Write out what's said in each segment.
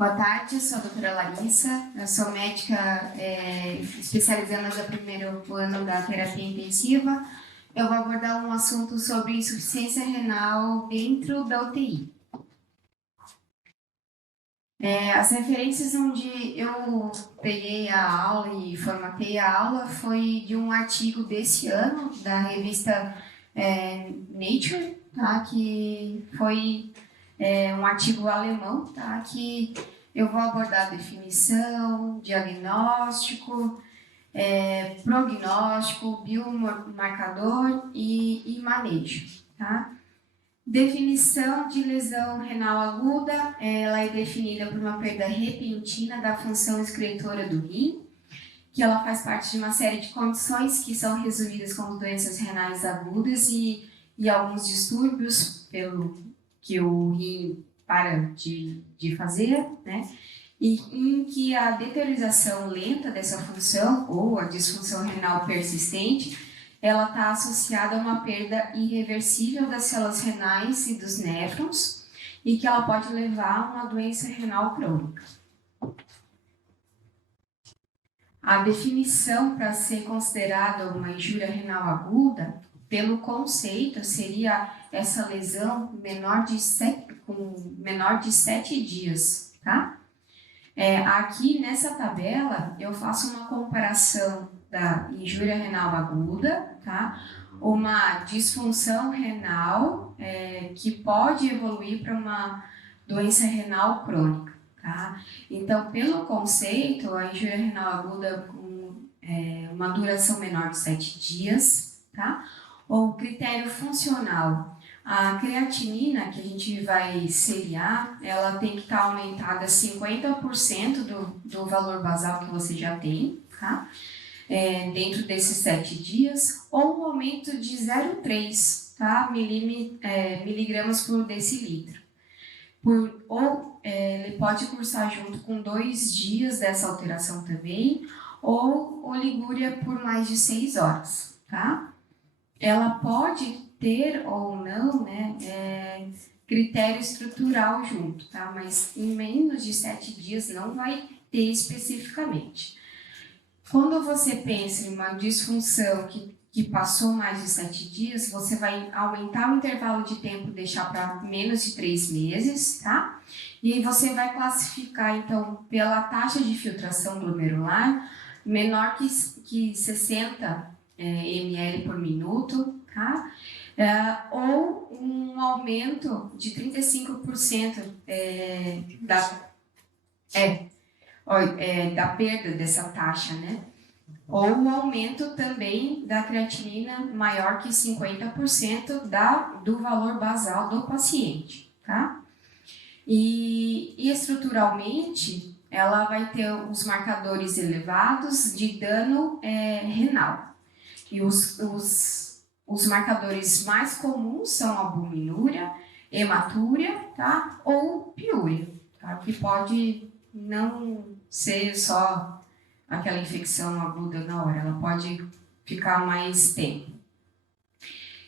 Boa tarde, eu sou a doutora Larissa, eu sou médica especializando no primeiro ano da terapia intensiva. Eu vou abordar um assunto sobre insuficiência renal dentro da UTI. As referências onde eu peguei a aula e formatei a aula foi de um artigo desse ano, da revista Nature, tá? Que foi um artigo alemão, tá? Que eu vou abordar definição, diagnóstico, prognóstico, biomarcador e manejo, tá? Definição de lesão renal aguda, ela é definida por uma perda repentina da função excretora do rim, que ela faz parte de uma série de condições que são resumidas como doenças renais agudas e alguns distúrbios pelo que o rim para de fazer, né? E em que a deteriorização lenta dessa função ou a disfunção renal persistente, ela está associada a uma perda irreversível das células renais e dos néfrons e que ela pode levar a uma doença renal crônica. A definição para ser considerada uma injúria renal aguda, pelo conceito, seria essa lesão com menor de 7 dias, tá? Aqui nessa tabela eu faço uma comparação da injúria renal aguda, tá? Uma disfunção renal que pode evoluir para uma doença renal crônica, tá? Então, pelo conceito, a injúria renal aguda com uma duração menor de 7 dias, tá? Ou critério funcional. A creatinina, que a gente vai seriar, ela tem que estar aumentada 50% do valor basal que você já tem, tá? Dentro desses 7 dias, ou um aumento de 0,3, tá? miligramas por decilitro. Ele pode cursar junto com 2 dias dessa alteração também, ou oligúria por mais de 6 horas, tá? Ela pode ter ou não, né, critério estrutural junto, tá? Mas em menos de 7 dias não vai ter especificamente. Quando você pensa em uma disfunção que passou mais de 7 dias, você vai aumentar o intervalo de tempo, deixar para menos de 3 meses, tá? E você vai classificar, então, pela taxa de filtração glomerular menor que 60 ml por minuto, tá? Ou um aumento de 35% da perda dessa taxa, né? Ou um aumento também da creatinina maior que 50% do valor basal do paciente, tá? E estruturalmente, ela vai ter os marcadores elevados de dano renal. E os marcadores mais comuns são a albuminúria, hematúria, tá? Ou piúria, tá? Que pode não ser só aquela infecção aguda na hora, ela pode ficar mais tempo.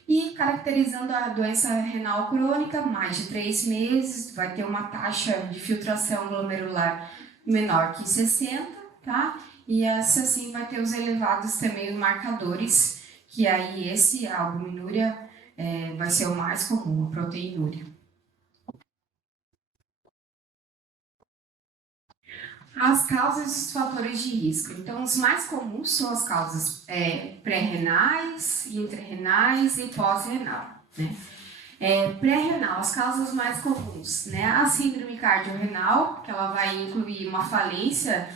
E caracterizando a doença renal crônica, mais de 3 meses, vai ter uma taxa de filtração glomerular menor que 60, tá? E essa sim vai ter os elevados também marcadores, que aí a albuminúria vai ser o mais comum, a proteinúria. As causas e os fatores de risco. Então, os mais comuns são as causas pré-renais, intra-renais e pós-renal, né? Pré-renal, as causas mais comuns, né? A síndrome cardiorrenal, que ela vai incluir uma falência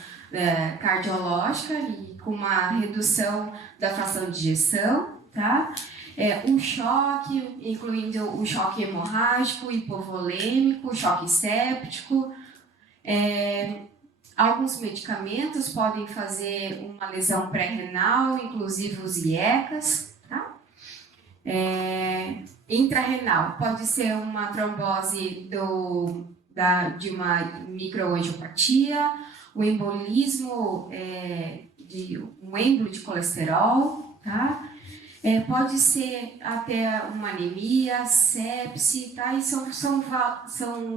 cardiológica e com uma redução da fração de ejeção, tá? Um choque, incluindo o choque hemorrágico, hipovolêmico, choque séptico. Alguns medicamentos podem fazer uma lesão pré-renal, inclusive os IECAs, tá? Intrarrenal, pode ser uma trombose de uma microangiopatia, o embolismo um êmbolo de colesterol, tá? Pode ser até uma anemia, sepse, tá? E são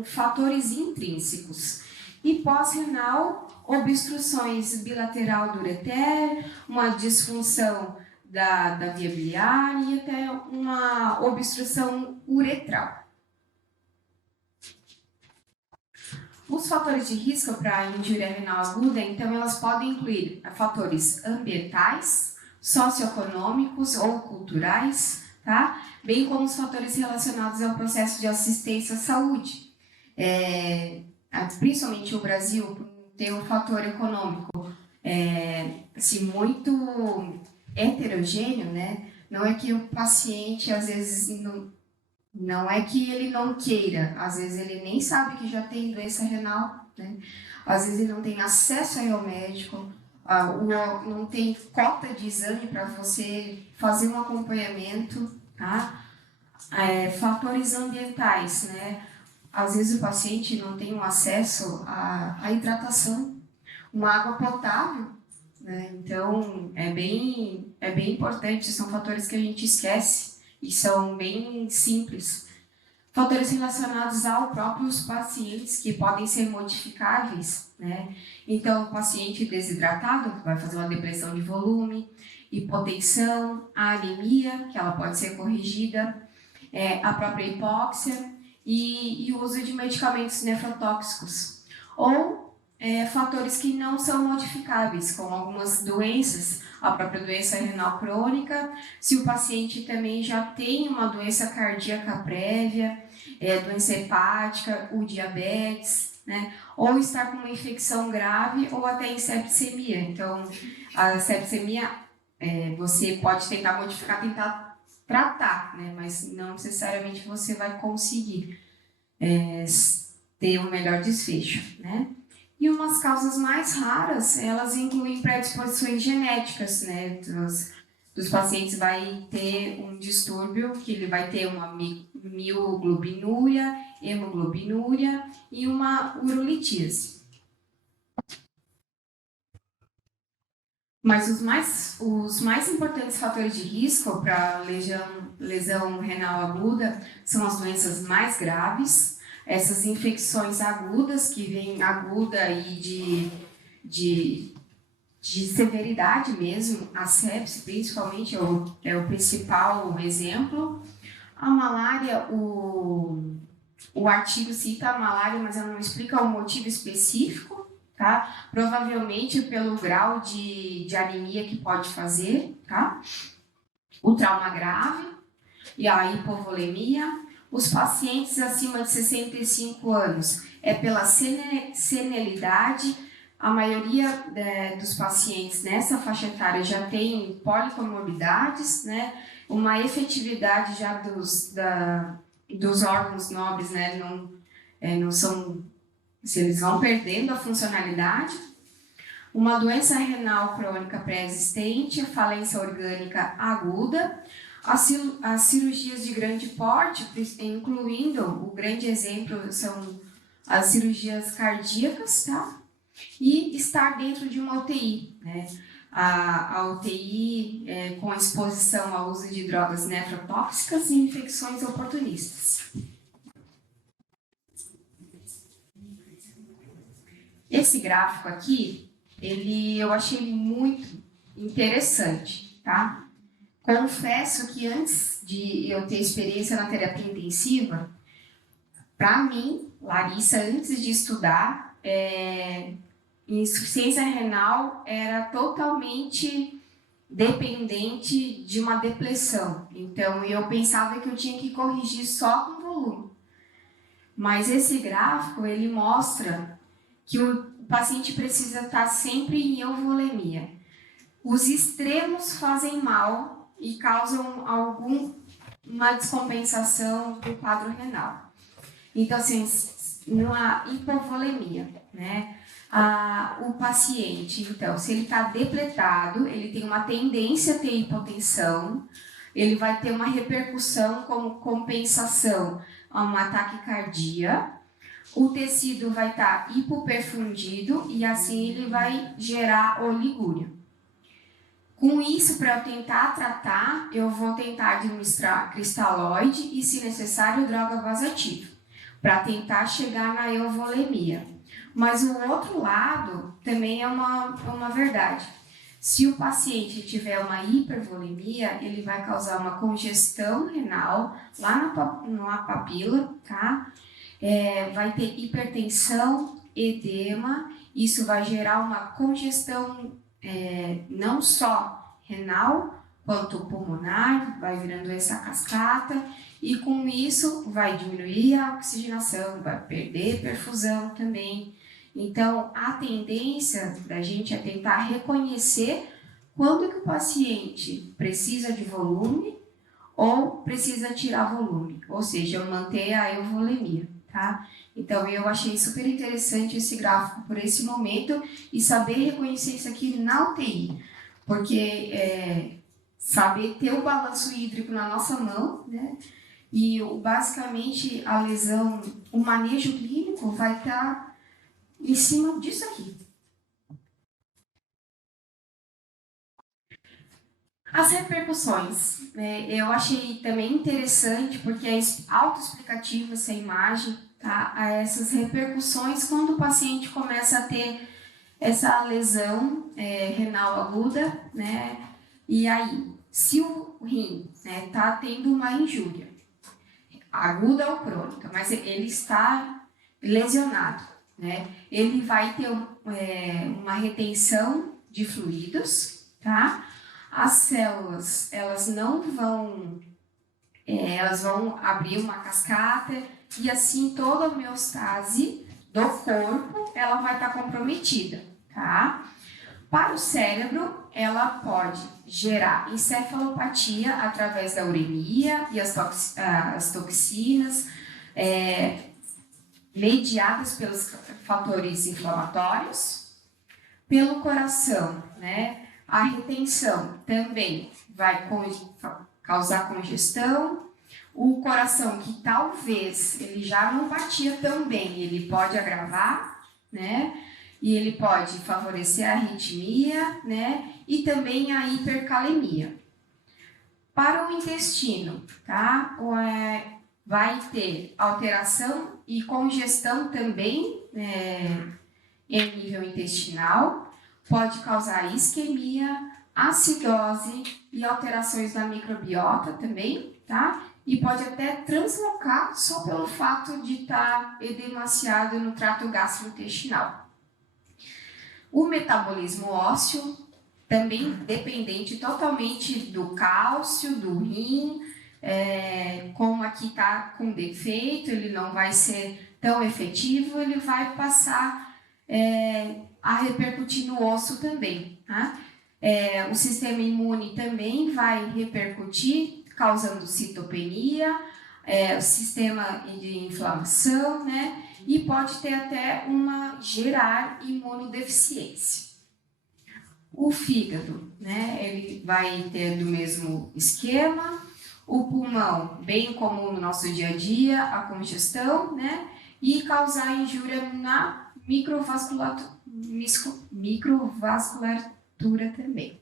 fatores intrínsecos E pós-renal, obstruções bilateral do ureter, uma disfunção da via biliar e até uma obstrução uretral. Os fatores de risco para a injúria renal aguda, então, elas podem incluir fatores ambientais, socioeconômicos ou culturais, tá? Bem como os fatores relacionados ao processo de assistência à saúde. Principalmente o Brasil tem um fator econômico assim, muito heterogêneo, né? Não é que o paciente, às vezes, não é que ele não queira, às vezes ele nem sabe que já tem doença renal, né? Às vezes ele não tem acesso ao médico, não tem cota de exame para você fazer um acompanhamento, tá? Fatores ambientais, né? Às vezes o paciente não tem um acesso à hidratação, uma água potável, né? Então é bem importante, são fatores que a gente esquece e são bem simples. Fatores relacionados aos próprios pacientes que podem ser modificáveis, né? Então, o paciente desidratado vai fazer uma depressão de volume, hipotensão, a anemia, que ela pode ser corrigida, a própria hipóxia e o uso de medicamentos nefrotóxicos. Ou fatores que não são modificáveis, como algumas doenças, a própria doença renal crônica, se o paciente também já tem uma doença cardíaca prévia, doença hepática, o diabetes, né? Ou estar com uma infecção grave ou até em septicemia. Então, a septicemia, você pode tentar modificar, tentar tratar, né? Mas não necessariamente você vai conseguir ter um melhor desfecho, né? E umas causas mais raras, elas incluem predisposições genéticas, né? Dos pacientes vai ter um distúrbio, que ele vai ter uma mioglobinuria, hemoglobinúria e uma urolitíase. Mas os mais importantes fatores de risco para lesão renal aguda são as doenças mais graves, essas infecções agudas, que vêm aguda e de severidade mesmo, a sepse principalmente é o principal exemplo. A malária, o artigo cita a malária, mas ela não explica o motivo específico, tá? Provavelmente pelo grau de anemia que pode fazer, tá? O trauma grave e a hipovolemia. Os pacientes acima de 65 anos pela senilidade. A maioria dos pacientes nessa faixa etária já tem policomorbidades, né? Uma efetividade já dos órgãos nobres, né? Não são, se eles vão perdendo a funcionalidade. Uma doença renal crônica pré-existente, falência orgânica aguda, as cirurgias de grande porte, incluindo, o grande exemplo são as cirurgias cardíacas, tá? E estar dentro de uma UTI, né? A UTI com exposição ao uso de drogas nefrotóxicas e infecções oportunistas. Esse gráfico aqui, eu achei ele muito interessante, tá? Confesso que antes de eu ter experiência na terapia intensiva, para mim, Larissa, antes de estudar, insuficiência renal era totalmente dependente de uma depressão. Então, eu pensava que eu tinha que corrigir só com volume. Mas esse gráfico, ele mostra que o paciente precisa estar sempre em euvolemia. Os extremos fazem mal e causam uma descompensação do quadro renal. Então, assim, numa hipovolemia, né? O paciente, então, se ele está depletado, ele tem uma tendência a ter hipotensão, ele vai ter uma repercussão como compensação a uma taquicardia, o tecido vai estar hipoperfundido e assim ele vai gerar oligúria. Com isso, para eu tentar tratar, eu vou tentar administrar cristalóide e, se necessário, droga vasoativa, para tentar chegar na euvolemia. Mas o outro lado também é uma verdade. Se o paciente tiver uma hipervolemia, ele vai causar uma congestão renal lá na papila, tá? Vai ter hipertensão, edema, isso vai gerar uma congestão não só renal, quanto pulmonar, vai virando essa cascata, e com isso vai diminuir a oxigenação, vai perder perfusão também. Então, a tendência da gente é tentar reconhecer quando que o paciente precisa de volume ou precisa tirar volume, ou seja, manter a euvolemia, tá? Então, eu achei super interessante esse gráfico por esse momento e saber reconhecer isso aqui na UTI, porque saber ter o balanço hídrico na nossa mão, né? E basicamente a lesão, o manejo clínico vai estar em cima disso aqui. As repercussões, eu achei também interessante porque é autoexplicativo essa imagem, tá? Essas repercussões quando o paciente começa a ter essa lesão renal aguda, né? E aí, se o rim tá tendo uma injúria, aguda ou crônica, mas ele está lesionado, né? Ele vai ter uma retenção de fluidos, tá? As células, elas não vão, elas vão abrir uma cascata e assim toda a homeostase do corpo, ela vai estar comprometida, tá? Para o cérebro, ela pode gerar encefalopatia através da uremia e as toxinas mediadas pelos fatores inflamatórios. Pelo coração, né? A retenção também vai causar congestão. O coração, que talvez ele já não batia tão bem, ele pode agravar, né? E ele pode favorecer a arritmia, né? E também a hipercalemia. Para o intestino, tá? Vai ter alteração e congestão também em nível intestinal, pode causar isquemia, acidose e alterações na microbiota também, tá? E pode até translocar só pelo fato de estar edemaciado no trato gastrointestinal. O metabolismo ósseo, também dependente totalmente do cálcio, do rim, como aqui está com defeito, ele não vai ser tão efetivo, ele vai passar a repercutir no osso também. Tá? O sistema imune também vai repercutir, causando citopenia, o sistema de inflamação, né? E pode ter até gerar imunodeficiência. O fígado, né? Ele vai ter do mesmo esquema. O pulmão, bem comum no nosso dia a dia, a congestão, né? E causar injúria na microvasculatura também.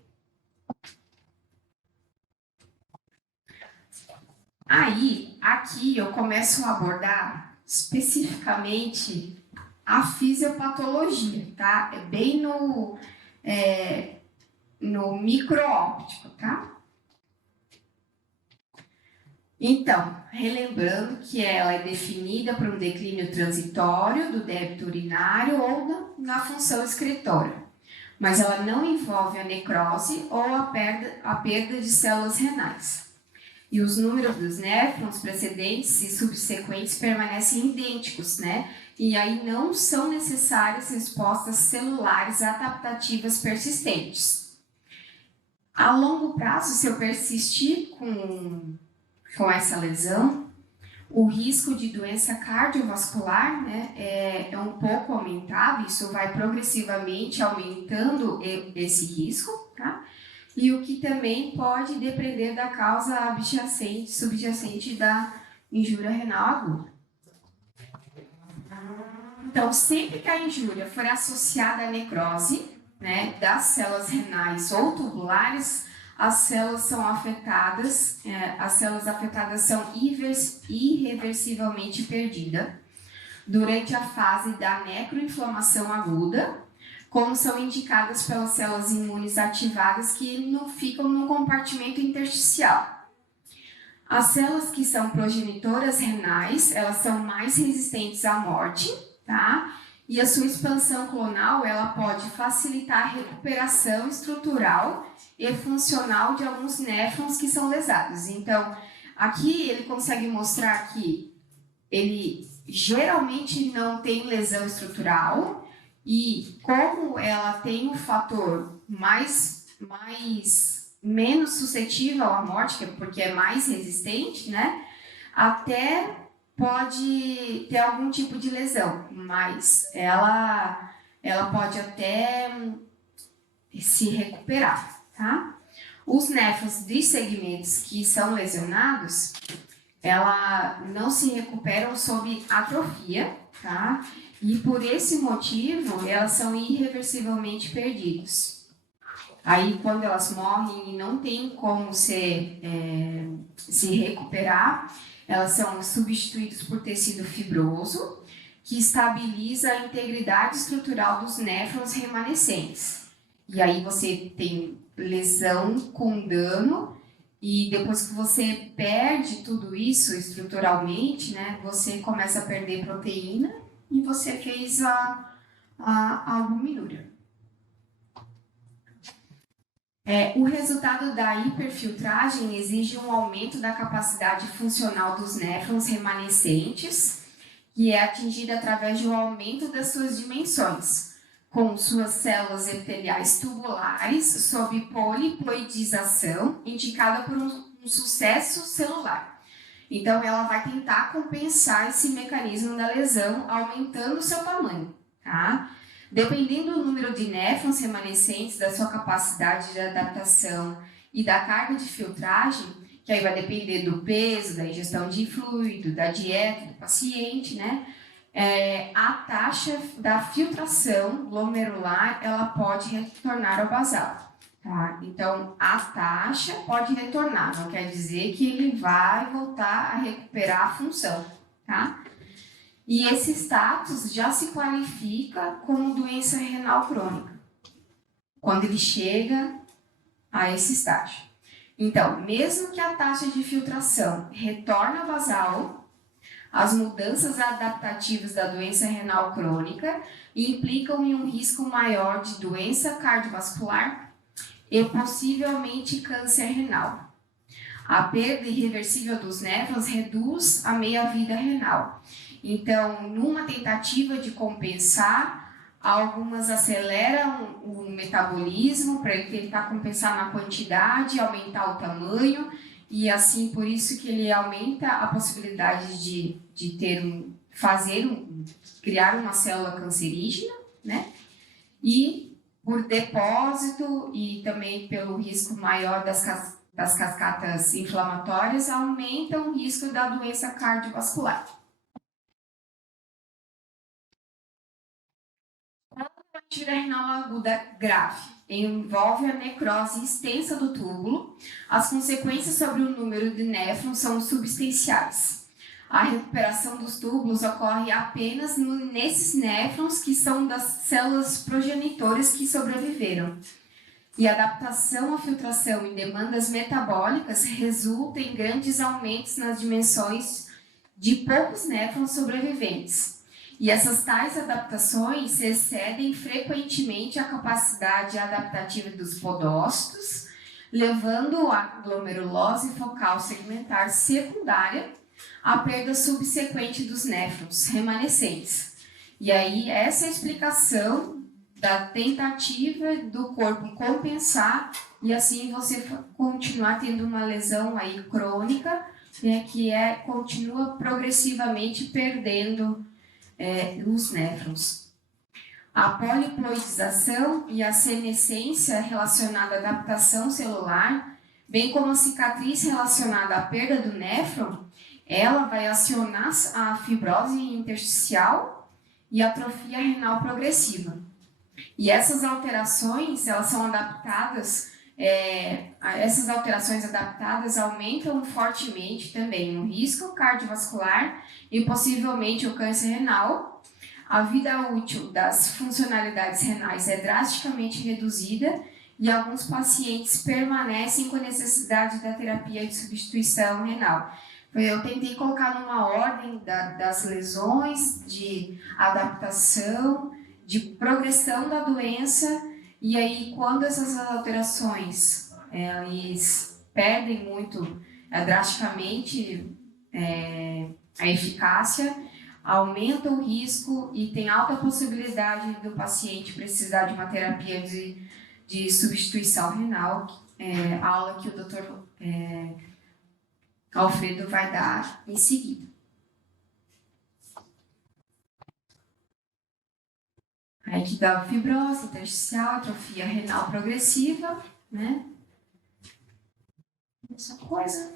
Aí, aqui eu começo a abordar especificamente a fisiopatologia, tá? É bem no micro-óptico, tá? Então, relembrando que ela é definida por um declínio transitório do débito urinário ou na função excretora, mas ela não envolve a necrose ou a perda de células renais. E os números dos néfrons precedentes e subsequentes permanecem idênticos, né? E aí não são necessárias respostas celulares adaptativas persistentes. A longo prazo, se eu persistir com essa lesão, o risco de doença cardiovascular, né, é um pouco aumentado, isso vai progressivamente aumentando esse risco, tá? E o que também pode depender da causa subjacente da injúria renal aguda. Então, sempre que a injúria for associada à necrose, né, das células renais ou tubulares, as células afetadas são irreversivelmente perdidas. durante a fase da necroinflamação aguda, como são indicadas pelas células imunes ativadas que não ficam no compartimento intersticial. As células que são progenitoras renais, elas são mais resistentes à morte, tá? E a sua expansão clonal, ela pode facilitar a recuperação estrutural e funcional de alguns néfrons que são lesados. Então, aqui ele consegue mostrar que ele geralmente não tem lesão estrutural e como ela tem um fator menos suscetível à morte, porque é mais resistente, né? Até pode ter algum tipo de lesão, mas ela pode até se recuperar, tá? Os néfrons de segmentos que são lesionados, ela não se recuperam sob atrofia, tá? E por esse motivo, elas são irreversivelmente perdidas. Aí, quando elas morrem e não tem como se recuperar, elas são substituídas por tecido fibroso, que estabiliza a integridade estrutural dos néfrons remanescentes. E aí você tem lesão com dano, e depois que você perde tudo isso estruturalmente, né, você começa a perder proteína e você fez a albuminúria. O resultado da hiperfiltragem exige um aumento da capacidade funcional dos néfrons remanescentes, que é atingida através de um aumento das suas dimensões, com suas células epiteliais tubulares sob poliploidização, indicada por um sucesso celular. Então, ela vai tentar compensar esse mecanismo da lesão, aumentando o seu tamanho, tá? Dependendo do número de néfrons remanescentes, da sua capacidade de adaptação e da carga de filtragem, que aí vai depender do peso, da ingestão de fluido, da dieta do paciente, né? A taxa da filtração glomerular, ela pode retornar ao basal, tá? Então, a taxa pode retornar, não quer dizer que ele vai voltar a recuperar a função, tá? E esse status já se qualifica como doença renal crônica, quando ele chega a esse estágio. Então, mesmo que a taxa de filtração retorne ao basal, as mudanças adaptativas da doença renal crônica implicam em um risco maior de doença cardiovascular e possivelmente câncer renal. A perda irreversível dos néfrons reduz a meia-vida renal. Então, numa tentativa de compensar, algumas aceleram o metabolismo para ele tentar compensar na quantidade, aumentar o tamanho, e assim, por isso que ele aumenta a possibilidade de criar uma célula cancerígena, né? E por depósito e também pelo risco maior das cascatas inflamatórias, aumenta o risco da doença cardiovascular. A injúria renal aguda grave envolve a necrose extensa do túbulo. As consequências sobre o número de néfrons são substanciais. A recuperação dos túbulos ocorre apenas nesses néfrons que são das células progenitoras que sobreviveram. E a adaptação à filtração e demandas metabólicas resulta em grandes aumentos nas dimensões de poucos néfrons sobreviventes. E essas tais adaptações excedem frequentemente a capacidade adaptativa dos podócitos, levando à glomerulose focal segmentar secundária, à perda subsequente dos néfrons remanescentes. E aí, essa é a explicação da tentativa do corpo compensar e assim você continuar tendo uma lesão aí crônica, né, que continua progressivamente perdendo os néfrons. A poliploidização e a senescência relacionada à adaptação celular, bem como a cicatriz relacionada à perda do néfron, ela vai acionar a fibrose intersticial e a atrofia renal progressiva. E essas alterações, elas são adaptadas essas alterações adaptadas aumentam fortemente também o risco cardiovascular e possivelmente o câncer renal. A vida útil das funcionalidades renais é drasticamente reduzida e alguns pacientes permanecem com necessidade da terapia de substituição renal. Eu tentei colocar numa ordem das lesões, de adaptação, de progressão da doença, e aí quando essas alterações eles perdem muito drasticamente a eficácia, aumenta o risco e tem alta possibilidade do paciente precisar de uma terapia de substituição renal, a aula que o Dr. Alfredo vai dar em seguida. Aí que dá fibrose intersticial, atrofia renal progressiva, né? Essa coisa.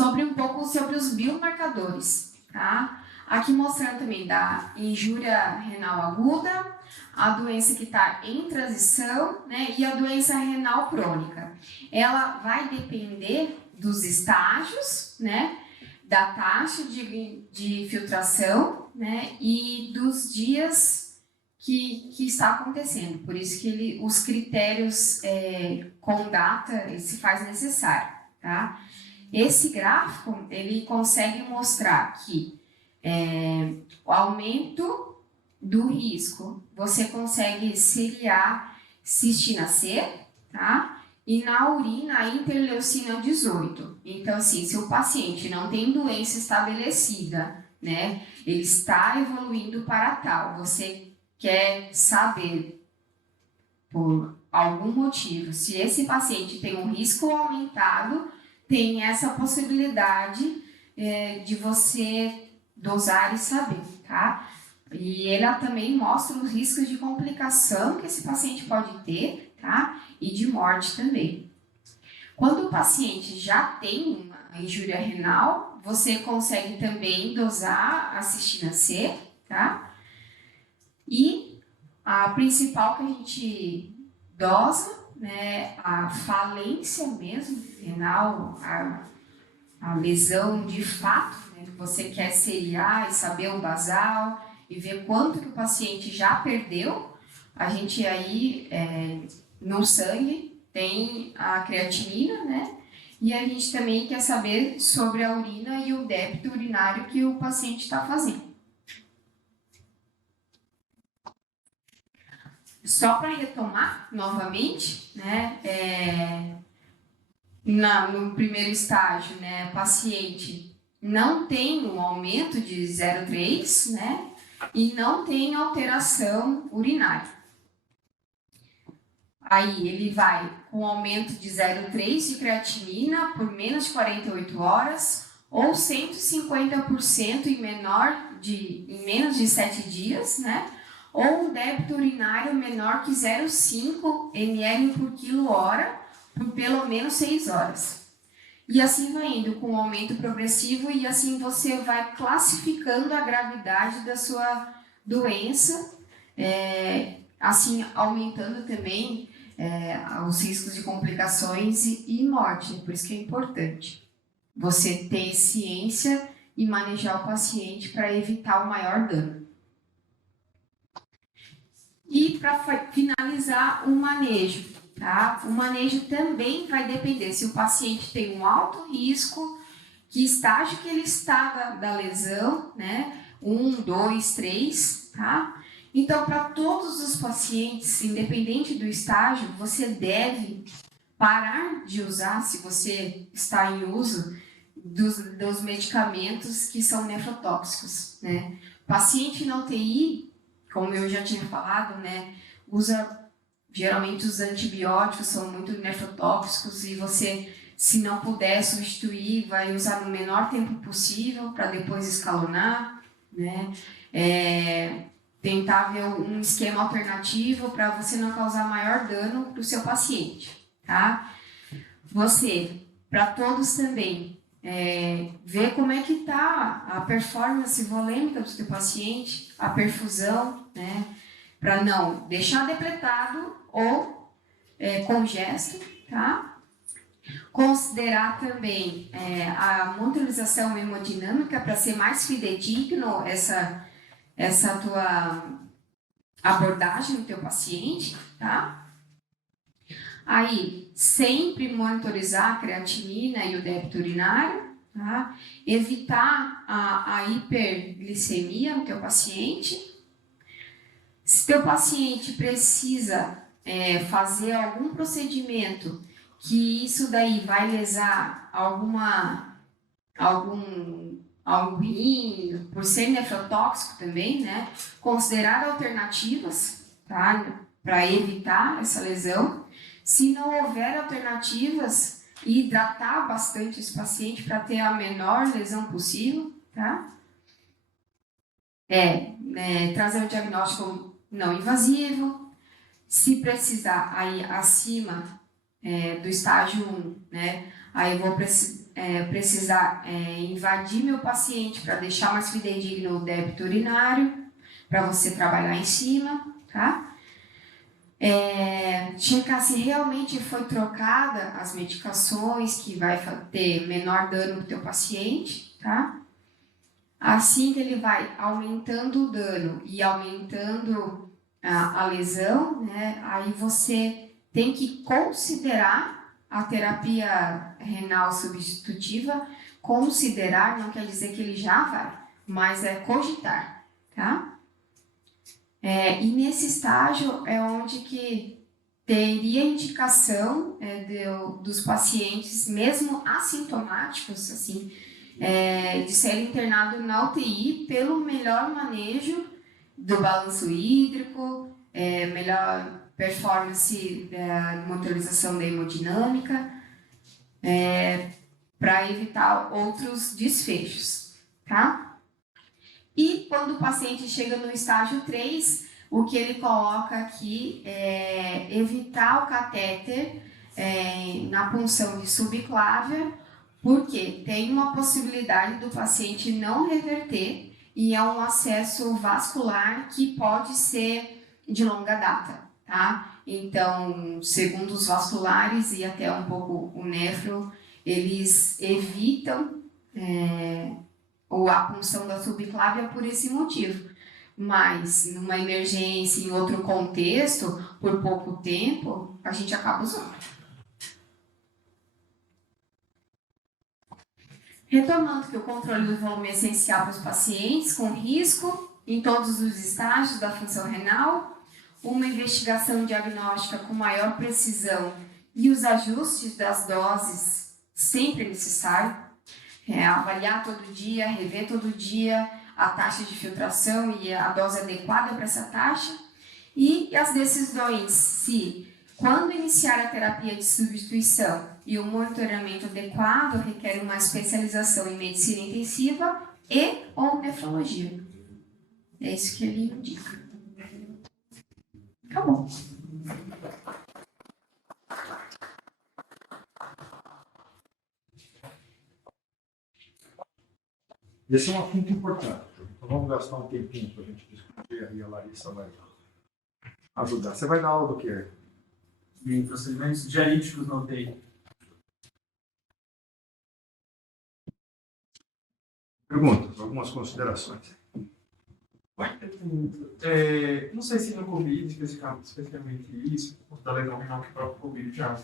Um pouco sobre os biomarcadores, tá? Aqui mostrando também da injúria renal aguda, a doença que está em transição, né? E a doença renal crônica. Ela vai depender dos estágios, né? Da taxa de filtração, né? E dos dias que está acontecendo. Por isso que os critérios com data se faz necessário, tá? Esse gráfico, ele consegue mostrar que o aumento do risco, você consegue seriar cistina C, tá? E na urina, a interleucina 18. Então, assim, se o paciente não tem doença estabelecida, né, ele está evoluindo para tal, você quer saber, por algum motivo, se esse paciente tem um risco aumentado, tem essa possibilidade de você dosar e saber, tá? E ela também mostra os riscos de complicação que esse paciente pode ter, tá? E de morte também. Quando o paciente já tem uma injúria renal, você consegue também dosar a cistina C, tá? E a principal que a gente dosa, né, a falência mesmo renal, a lesão de fato, né, que você quer seriar e saber o basal e ver quanto que o paciente já perdeu. A gente aí no sangue tem a creatinina, né? E a gente também quer saber sobre a urina e o débito urinário que o paciente está fazendo. Só para retomar novamente, né? No primeiro estágio, né? Paciente não tem um aumento de 0,3, né? E não tem alteração urinária. Aí ele vai com aumento de 0,3 de creatinina por menos de 48 horas ou 150% em menos de 7 dias, né? Ou um débito urinário menor que 0,5 ml por quilo-hora por pelo menos 6 horas. E assim vai indo com um aumento progressivo e assim você vai classificando a gravidade da sua doença, assim aumentando também os riscos de complicações e morte. Por isso que é importante você ter ciência e manejar o paciente para evitar o maior dano. E para finalizar, o manejo, tá? O manejo também vai depender se o paciente tem um alto risco, que estágio que ele está da lesão, né? 1, 2, 3, tá? Então, para todos os pacientes, independente do estágio, você deve parar de usar, se você está em uso, dos medicamentos que são nefrotóxicos, né? Paciente na UTI, como eu já tinha falado, né, usa geralmente os antibióticos são muito nefrotóxicos e você, se não puder substituir, vai usar no menor tempo possível para depois escalonar, né? Tentar ver um esquema alternativo para você não causar maior dano para o seu paciente, tá? Você, para todos também, ver como é que está a performance volêmica do seu paciente, a perfusão, né? Para não deixar depletado ou congesto, tá? Considerar também a monitorização hemodinâmica para ser mais fidedigno essa tua abordagem do teu paciente, tá? Aí, sempre monitorizar a creatinina e o débito urinário, tá? Evitar a hiperglicemia no teu paciente. Se teu paciente precisa fazer algum procedimento que isso daí vai lesar algum rim, por ser nefrotóxico também, né? Considerar alternativas, tá? Para evitar essa lesão. Se não houver alternativas, hidratar bastante esse paciente para ter a menor lesão possível, tá? Trazer um diagnóstico não invasivo. Se precisar, aí acima do estágio 1, né? Aí eu vou precisar invadir meu paciente para deixar mais fidedigno o débito urinário, para você trabalhar em cima, tá? Checar se realmente foi trocada as medicações que vai ter menor dano no teu paciente, tá? Assim que ele vai aumentando o dano e aumentando a lesão, né? Aí você tem que considerar a terapia renal substitutiva. Considerar não quer dizer que ele já vai, mas é cogitar, tá? E nesse estágio é onde que teria indicação dos pacientes, mesmo assintomáticos, assim, de serem internados na UTI pelo melhor manejo do balanço hídrico, melhor performance da monitorização da hemodinâmica, para evitar outros desfechos, tá? E quando o paciente chega no estágio 3, o que ele coloca aqui é evitar o catéter na punção de subclávia, porque tem uma possibilidade do paciente não reverter e é um acesso vascular que pode ser de longa data, tá? Então, segundo os vasculares e até um pouco o nefro, eles evitam a punção da subclávia por esse motivo. Mas, numa emergência, em outro contexto, por pouco tempo, a gente acaba usando. Retomando que o controle do volume é essencial para os pacientes com risco em todos os estágios da função renal, uma investigação diagnóstica com maior precisão e os ajustes das doses sempre é necessário, avaliar todo dia, rever todo dia a taxa de filtração e a dose adequada para essa taxa, e as decisões se, quando iniciar a terapia de substituição e o monitoramento adequado, requer uma especialização em medicina intensiva e ou nefrologia. É isso que ele indica. Acabou. Esse é um assunto importante. Então vamos gastar um tempinho para a gente discutir aí, a Larissa vai ajudar. Você vai dar aula do quê? Em procedimentos dialíticos na UTI. Perguntas, algumas considerações. Não sei se no Covid, especificamente isso, da lesão renal que o próprio Covid já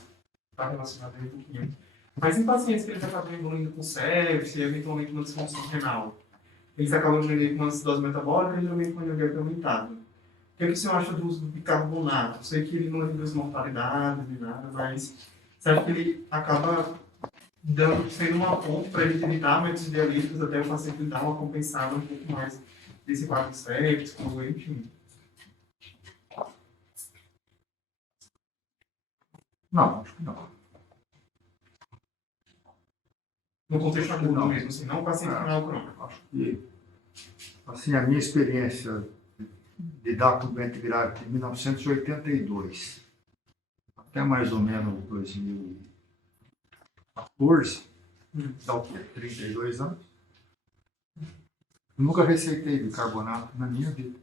está relacionado aí um pouquinho. Mas em pacientes que eles acabam evoluindo com sepse e eventualmente uma disfunção renal, eles acabam evoluindo com uma acidose metabólica e geralmente com energia aumentada. O que é que o senhor acha do uso do bicarbonato? Eu sei que ele não reduz mortalidade nem nada, mas você acha que ele acaba sendo uma ponte para ele evitar métodos dialíticos até o paciente dar uma compensada um pouco mais desse quadro séptico, enfim? Não, acho que não. No contexto agudo mesmo, assim, não o paciente renal crônico. Acho que, assim, a minha experiência de lidar com doente grave de 1982 até mais ou menos 2014, dá o quê? 32 anos. Eu nunca receitei bicarbonato na minha vida.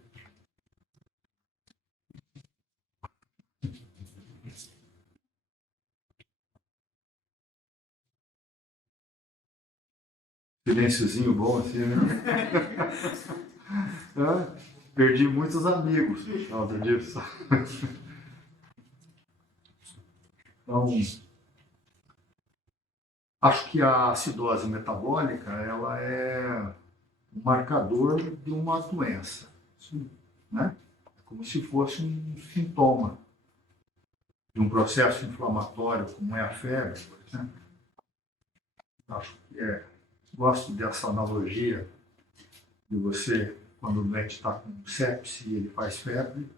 silênciozinho bom assim, né? Perdi muitos amigos por causa disso. Então, acho que a acidose metabólica ela é um marcador de uma doença, né? É como se fosse um sintoma de um processo inflamatório, como é a febre, por exemplo. Acho que gosto dessa analogia de você, quando o doente está com sepse e ele faz febre,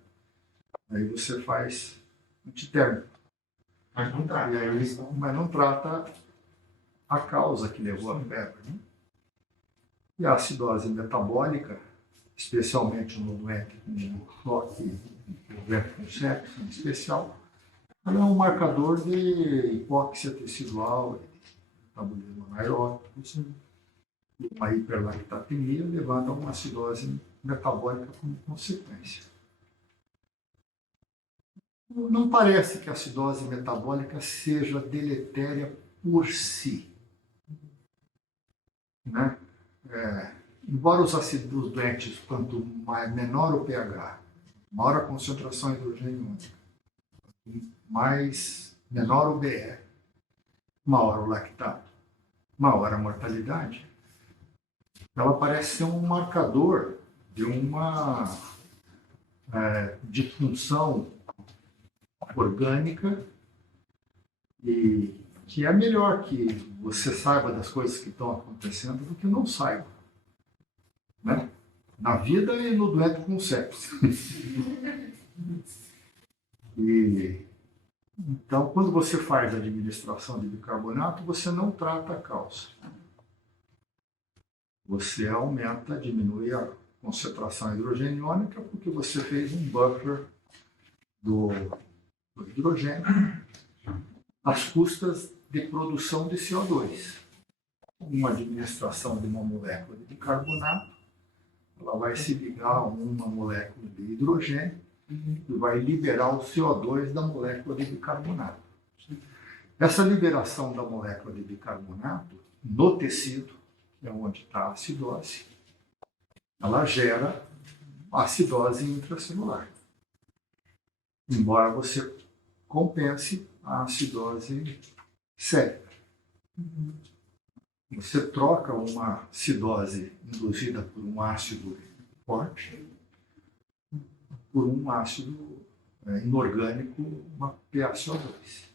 aí você faz antitérmico. Mas não trata. E aí, mas não trata a causa que levou à febre, né? E a acidose metabólica, especialmente no doente com choque, no doente com sepse em especial, ela é um marcador de hipóxia tecidual, metabolismo anaeróbico, uma hiperlactatemia, levando a uma acidose metabólica como consequência. Não parece que a acidose metabólica seja deletéria por si, né? Embora os doentes, quanto menor o pH, maior a concentração de hidrogênio iônico, menor o BE, maior o lactato, maior a mortalidade, ela parece ser um marcador de uma disfunção orgânica e que é melhor que você saiba das coisas que estão acontecendo do que não saiba, né? Na vida e no doente com sepse. Então, quando você faz a administração de bicarbonato, você não trata a causa. Você diminui a concentração hidrogeniônica porque você fez um buffer do hidrogênio às custas de produção de CO2. Uma administração de uma molécula de bicarbonato, ela vai se ligar a uma molécula de hidrogênio e vai liberar o CO2 da molécula de bicarbonato. Essa liberação da molécula de bicarbonato no tecido, que é onde está a acidose, ela gera acidose intracelular. Embora você compense a acidose sérica. Você troca uma acidose induzida por um ácido forte por um ácido inorgânico, uma PaCO2.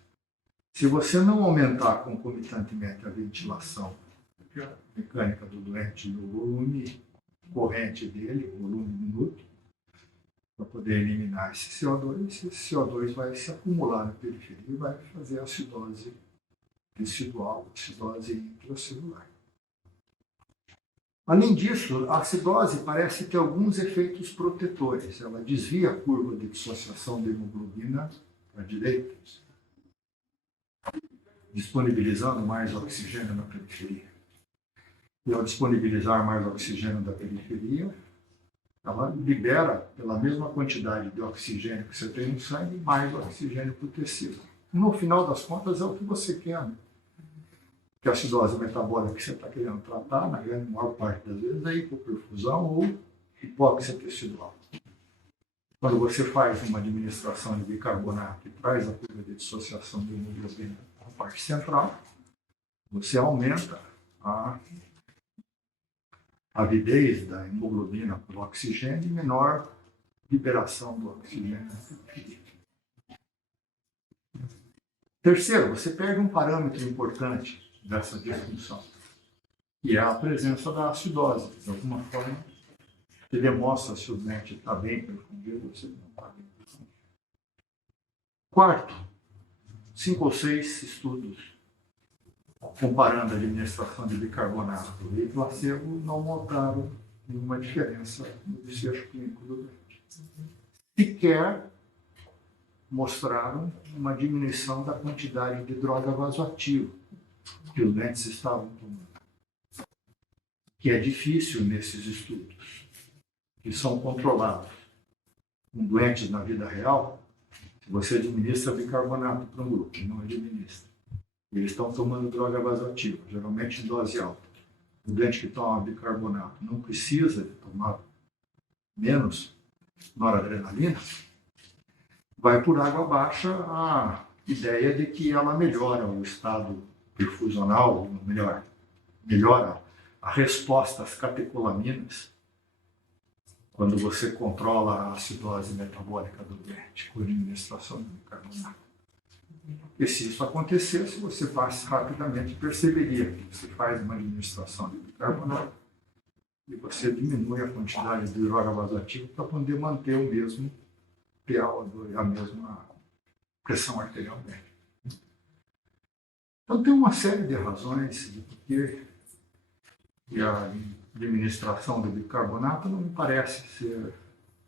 Se você não aumentar concomitantemente a ventilação mecânica do doente no volume corrente dele, volume minuto, para poder eliminar esse CO2 vai se acumular na periferia e vai fazer acidose residual, acidose intracelular. Além disso, a acidose parece ter alguns efeitos protetores. Ela desvia a curva de dissociação da hemoglobina para a direita, disponibilizando mais oxigênio na periferia. E ao disponibilizar mais oxigênio da periferia, ela libera, pela mesma quantidade de oxigênio que você tem no sangue, mais oxigênio para o tecido. No final das contas, é o que você quer, né? Que a acidose metabólica que você está querendo tratar, na grande maior parte das vezes, é hipoperfusão ou hipóxia tecidual. Quando você faz uma administração de bicarbonato e traz a curva de dissociação de hemoglobina para a parte central, você aumenta a avidez da hemoglobina pelo oxigênio e menor liberação do oxigênio. Terceiro, você perde um parâmetro importante dessa disfunção, que é a presença da acidose. De alguma forma, que demonstra se o doente está bem perfundido ou se não está bem perfundido. Quarto, 5 ou 6 estudos comparando a administração de bicarbonato e placebo não notaram nenhuma diferença no desfecho clínico do doente. Sequer mostraram uma diminuição da quantidade de droga vasoativa que os doentes estavam tomando, que é difícil nesses estudos, que são controlados. Com doentes na vida real, se você administra bicarbonato para um grupo, não administra. Eles estão tomando droga vasoativa, geralmente em dose alta. o doente que toma bicarbonato não precisa de tomar menos noradrenalina, vai por água abaixo a ideia de que ela melhora o estado perfusional, ou melhora a resposta às catecolaminas quando você controla a acidose metabólica do doente com administração de bicarbonato. E se isso acontecesse, você rapidamente perceberia que você faz uma administração de bicarbonato e você diminui a quantidade de droga vasoativa para poder manter o mesmo PaO2, a mesma pressão arterial média. Então tem uma série de razões de porque a administração do bicarbonato não me parece ser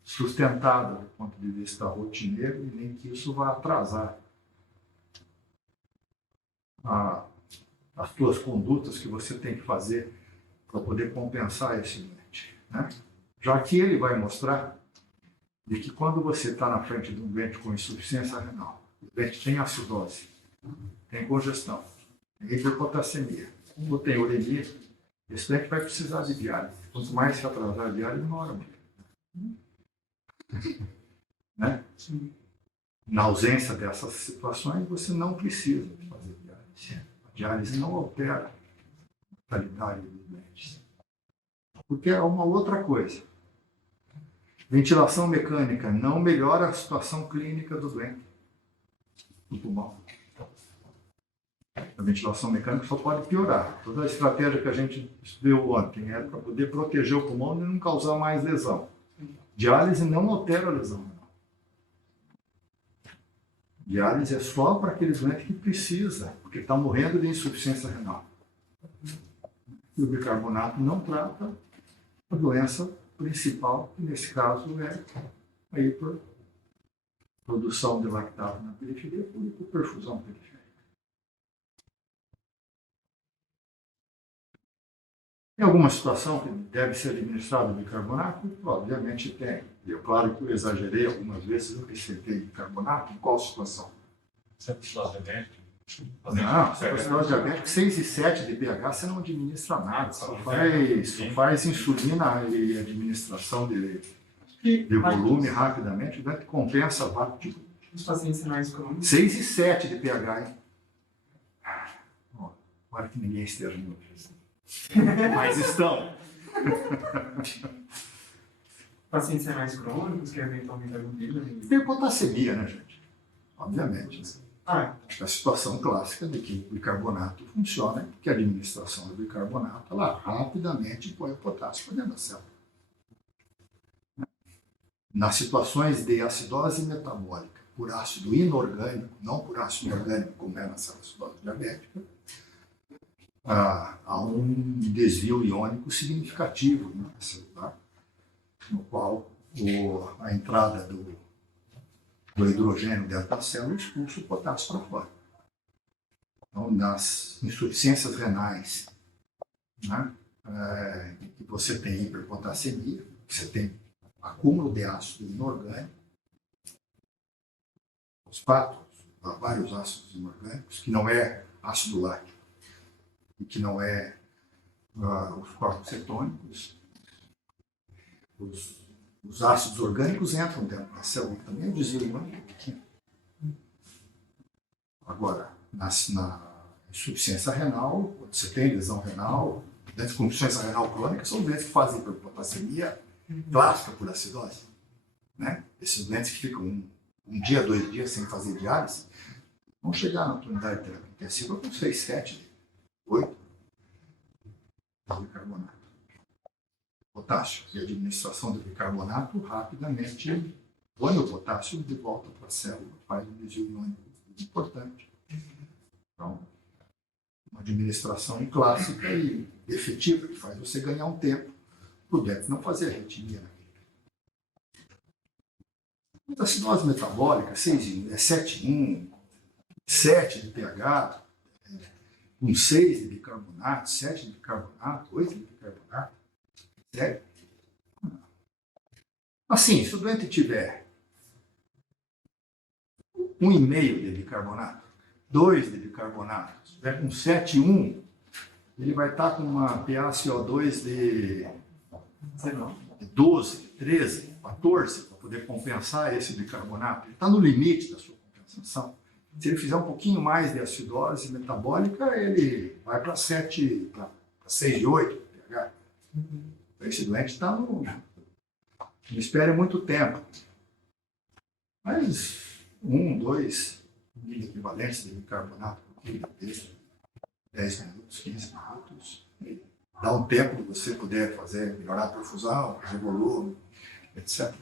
sustentada do ponto de vista rotineiro e nem que isso vá atrasar as suas condutas que você tem que fazer para poder compensar esse doente, né? Já que ele vai mostrar de que quando você está na frente de um doente com insuficiência renal, o doente tem acidose, tem congestão, tem hiperpotassemia, ou tem uremia, esse doente vai precisar de diálise. Quanto mais se atrasar a diálise, demora muito. Né? Na ausência dessas situações, você não precisa de fazer diálise. A diálise não altera a mortalidade dos doentes. Porque é uma outra coisa. Ventilação mecânica não melhora a situação clínica do doente do pulmão. A ventilação mecânica só pode piorar. Toda a estratégia que a gente estudou ontem é para poder proteger o pulmão e não causar mais lesão. Diálise não altera a lesão. Diálise é só para aquele doente que precisa, porque está morrendo de insuficiência renal. E o bicarbonato não trata a doença principal, que nesse caso é a hiperprodução de lactato na periferia por hipoperfusão periférica. Tem alguma situação que deve ser administrado bicarbonato? Obviamente tem. E é claro que eu exagerei algumas vezes, eu receitei bicarbonato. Em qual situação? Acidose diabética. Não, acidose diabética 6 e 7 de pH você não administra nada. Só faz insulina e administração de volume rapidamente, vai compensa rápido. Os pacientes mais crônicos. 6 e 7 de pH, hein? Agora que ninguém esteja no mas estão. Pacientes mais crônicos, que eventualmente agudizam. Hiperpotassemia, né, gente? Obviamente. Ah, Acho que a situação clássica de que o bicarbonato funciona é porque a administração do bicarbonato ela rapidamente põe o potássio para dentro da célula. Nas situações de acidose metabólica por ácido inorgânico, não por ácido orgânico, como é na acidose diabética, há um desvio iônico significativo, né, celular, no qual a entrada do hidrogênio dentro da célula expulsa o potássio para fora. Então, nas insuficiências renais, né, que você tem hiperpotassemia, você tem acúmulo de ácido inorgânico, fosfatos, vários ácidos inorgânicos, que não é ácido lático, e que não é os corpos cetônicos, os ácidos orgânicos entram dentro da célula também, é desvio iônico pequeno. Agora, na insuficiência renal, quando você tem lesão renal, dentro de insuficiência renal crônica, são doentes que fazem hiperpotassemia clássica por acidose. Né? Esses doentes que ficam um dia, 2 dias sem fazer diálise, vão chegar na unidade de terapia intensiva com 6, 7, 8 de bicarbonato. Potássio. E a administração do bicarbonato rapidamente põe o potássio de volta para a célula, faz um desvio iônico importante. Então, uma administração clássica e efetiva, que faz você ganhar um tempo para o doente não fazer arritmia. A acidose metabólica, 7,1, 7 de pH, com 6 de bicarbonato, 7 de bicarbonato, 8 de bicarbonato. Sério? Assim, se o doente tiver 1,5 de bicarbonato, 2 de bicarbonato, se tiver com 7,1, ele vai estar com uma PaCO2 de 12, 13, 14, para poder compensar esse bicarbonato. Ele está no limite da sua compensação. Se ele fizer um pouquinho mais de acidose metabólica, ele vai para 7, para 6,8 pH. Esse doente está no... Não espere muito tempo. Mas 1, 2 equivalentes de bicarbonato por quilo desse, 10 minutos, 15 minutos. Dá um tempo de você poder melhorar a perfusão, fazer volume, etc.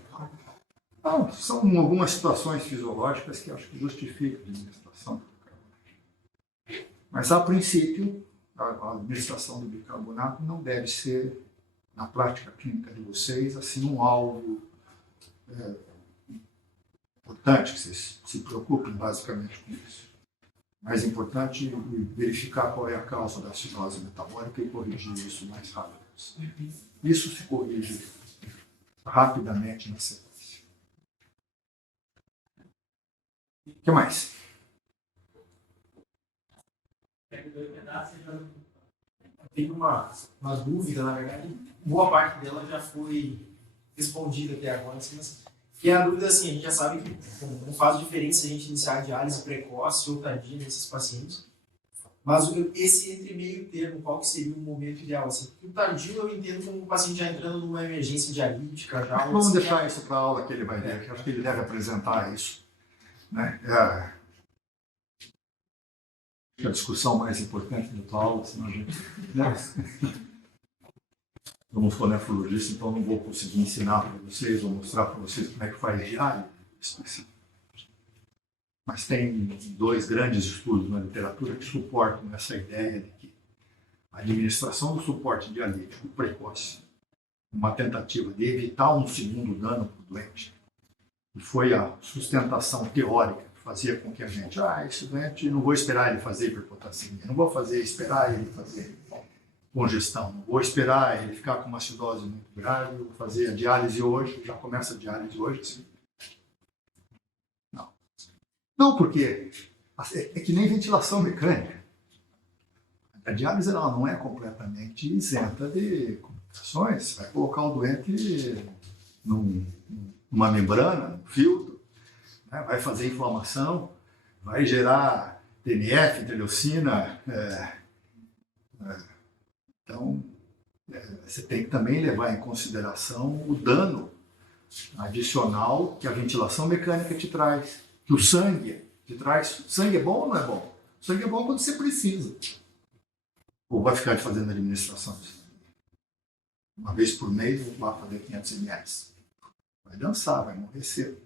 Então, são algumas situações fisiológicas que acho que justificam a administração do bicarbonato. Mas, a princípio, a administração do bicarbonato não deve ser, na prática clínica de vocês, assim, um alvo importante, que vocês se preocupem basicamente com isso. Mais importante é verificar qual é a causa da acidose metabólica e corrigir isso o mais rápido possível. Isso se corrige rapidamente na sequência. O que mais? Tem uma dúvida, na verdade, boa parte dela já foi respondida até agora, mas que é a dúvida assim, a gente já sabe que não faz diferença a gente iniciar a diálise precoce ou tardia nesses pacientes, mas esse entre meio termo, qual que seria o momento ideal? Assim, o tardio eu entendo como o paciente já entrando numa emergência dialítica. Já, vamos deixar isso para a aula que ele vai ver, que acho que ele deve apresentar isso. Né? É a discussão mais importante da tua aula, senão a gente... Né? Eu não sou nefrologista, então não vou conseguir ensinar para vocês ou mostrar para vocês como é que faz diálise específico. Mas tem 2 grandes estudos na literatura que suportam essa ideia de que a administração do suporte dialítico precoce, uma tentativa de evitar um segundo dano para o doente, e foi a sustentação teórica que fazia com que a gente, esse doente, não vou esperar ele fazer hiperpotassemia, não vou esperar ele fazer congestão, não vou esperar ele ficar com uma acidose muito grave, vou fazer a diálise hoje, já começa a diálise hoje, assim. Não. Não, porque é que nem ventilação mecânica. A diálise ela não é completamente isenta de complicações. Você vai colocar o doente numa membrana, num filtro, né? Vai fazer inflamação, vai gerar TNF, interleucina. Então, você tem que também levar em consideração o dano adicional que a ventilação mecânica te traz, que o sangue te traz. Sangue é bom ou não é bom? Sangue é bom quando você precisa. Ou vai ficar fazendo administração? Uma vez por mês, vou lá fazer 500 ml. Vai dançar, vai morrer cedo.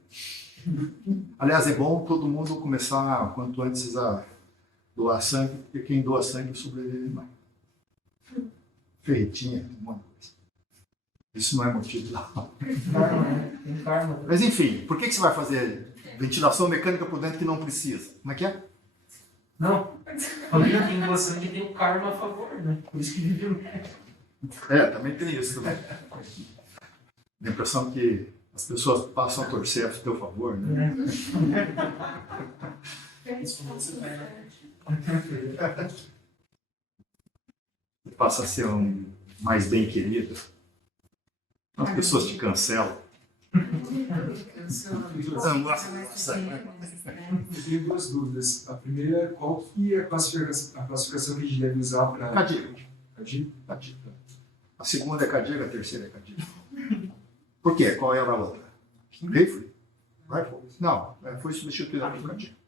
Aliás, é bom todo mundo começar quanto antes a doar sangue, porque quem doa sangue sobrevive mais. Ferritinha, um monte de coisa. Isso não é motivo não. Mas enfim, por que você vai fazer ventilação mecânica por dentro que não precisa? Como é que é? Não, família tem doa sangue tem um karma a favor, né? Por isso que viveu. Também tem isso também. A impressão que as pessoas passam a torcer a teu favor, né? Passa a ser mais bem querido. As pessoas te cancelam. Eu tenho 2 dúvidas. A primeira é qual que é a classificação que a gente deve usar para... Cardíaco. Cardíaco. A segunda é cardíaca, a terceira é cardíaca. Por quê? Qual era a outra? Rifle? Não, foi substituída por cardíaco.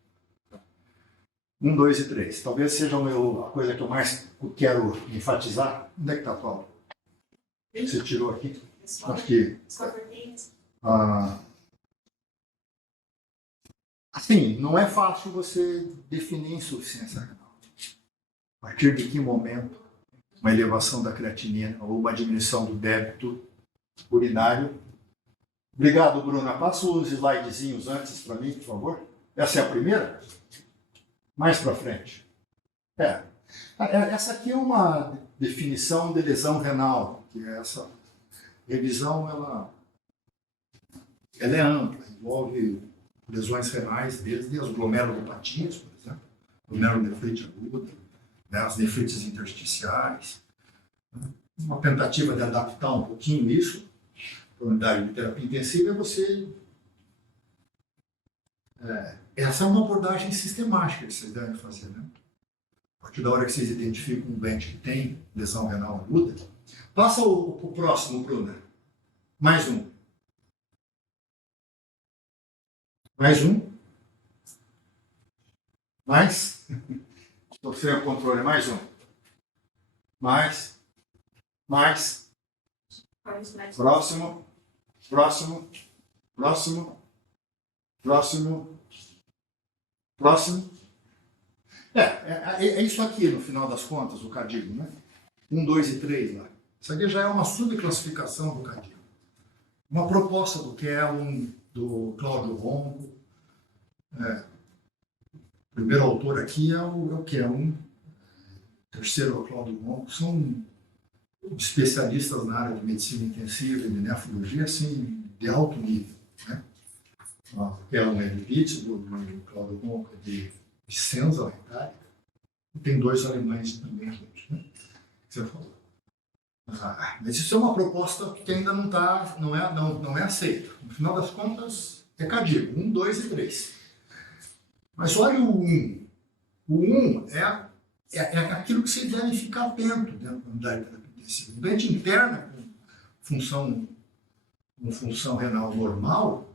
1, 2 e 3. Talvez seja a coisa que eu mais quero enfatizar. Onde é que está a tua? Você tirou aqui? Acho que... assim, não é fácil você definir insuficiência renal. A partir de que momento uma elevação da creatinina ou uma diminuição do débito urinário. Obrigado, Bruna. Passa os slidezinhos antes para mim, por favor. Essa é a primeira? Mais para frente. Essa aqui é uma definição de lesão renal, que é essa revisão, ela é ampla, envolve lesões renais, desde as glomerulopatias, por exemplo, glomerulonefrite aguda, né, as nefrites intersticiais. Uma tentativa de adaptar um pouquinho isso para a unidade de terapia intensiva é você... essa é uma abordagem sistemática que vocês devem fazer, né? A partir da hora que vocês identificam um doente que tem lesão renal aguda, passa o próximo, Bruna. Mais um. Mais um. Mais. Estou sem o controle. Mais um. Mais. Mais. Próximo. Próximo. Próximo. Próximo. Próximo. É isso aqui, no final das contas, o CADIGO, né? 1, 2 e 3 lá. Isso aqui já é uma subclassificação do CADIGO. Uma proposta do Kellum, do Cláudio Ronco. O primeiro autor aqui é o Kellum. O terceiro é o Cláudio Ronco. São especialistas na área de medicina intensiva e de nefrologia, assim, de alto nível, né? O Kellum é de Pittsburgh, o Cláudio Ronco é de Senza, na Itália. E tem 2 alemães também juntos, né? Que você falou. Mas isso é uma proposta que ainda não é aceita. No final das contas, é CADIGO, 1, 2 e 3. Mas olha o 1. O 1 é aquilo que vocês devem ficar atento dentro da unidade de terapia intensiva. O doente interna com função renal normal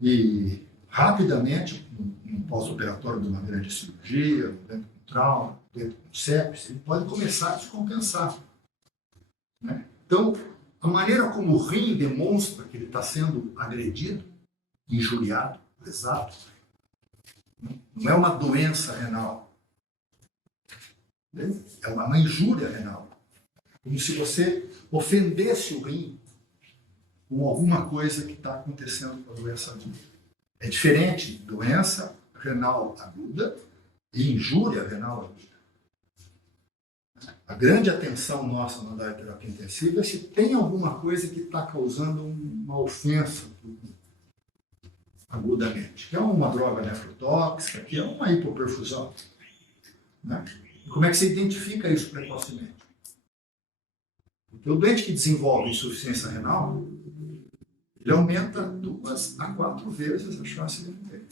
e rapidamente, num pós-operatório de uma grande cirurgia, dentro de um trauma, dentro de um sepsis, ele pode começar a descompensar, né? Então, a maneira como o rim demonstra que ele está sendo agredido, injuriado, lesado, não é uma doença renal, é uma injúria renal. Como se você ofendesse o rim com alguma coisa que está acontecendo com a doença aguda. É diferente de doença renal aguda e injúria renal aguda. A grande atenção nossa na unidade de terapia intensiva é se tem alguma coisa que está causando uma ofensa agudamente, que é uma droga nefrotóxica, que é uma hipoperfusão, né? Como é que você identifica isso precocemente? Porque o doente que desenvolve insuficiência renal, ele aumenta 2 a 4 vezes a chance de morrer.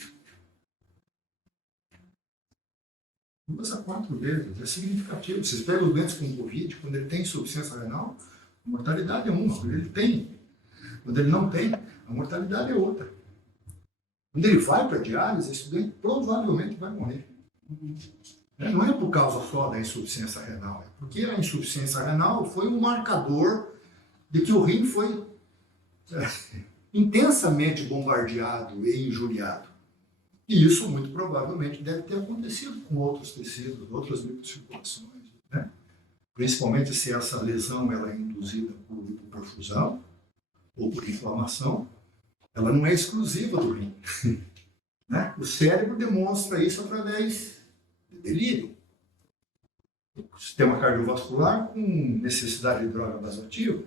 2 a 4 vezes, é significativo. Vocês pegam os doentes com Covid, quando ele tem insuficiência renal, a mortalidade é uma. Quando ele tem, quando ele não tem, a mortalidade é outra. Quando ele vai para a diálise, esse doente provavelmente vai morrer. Não é por causa só da insuficiência renal, é porque a insuficiência renal foi um marcador de que o rim foi intensamente bombardeado e injuriado. E isso, muito provavelmente, deve ter acontecido com outros tecidos, outras microcirculações, né? Principalmente se essa lesão ela é induzida por hipoperfusão ou por inflamação, ela não é exclusiva do rim, né? O cérebro demonstra isso através de delírio. O sistema cardiovascular com necessidade de droga vasoativa,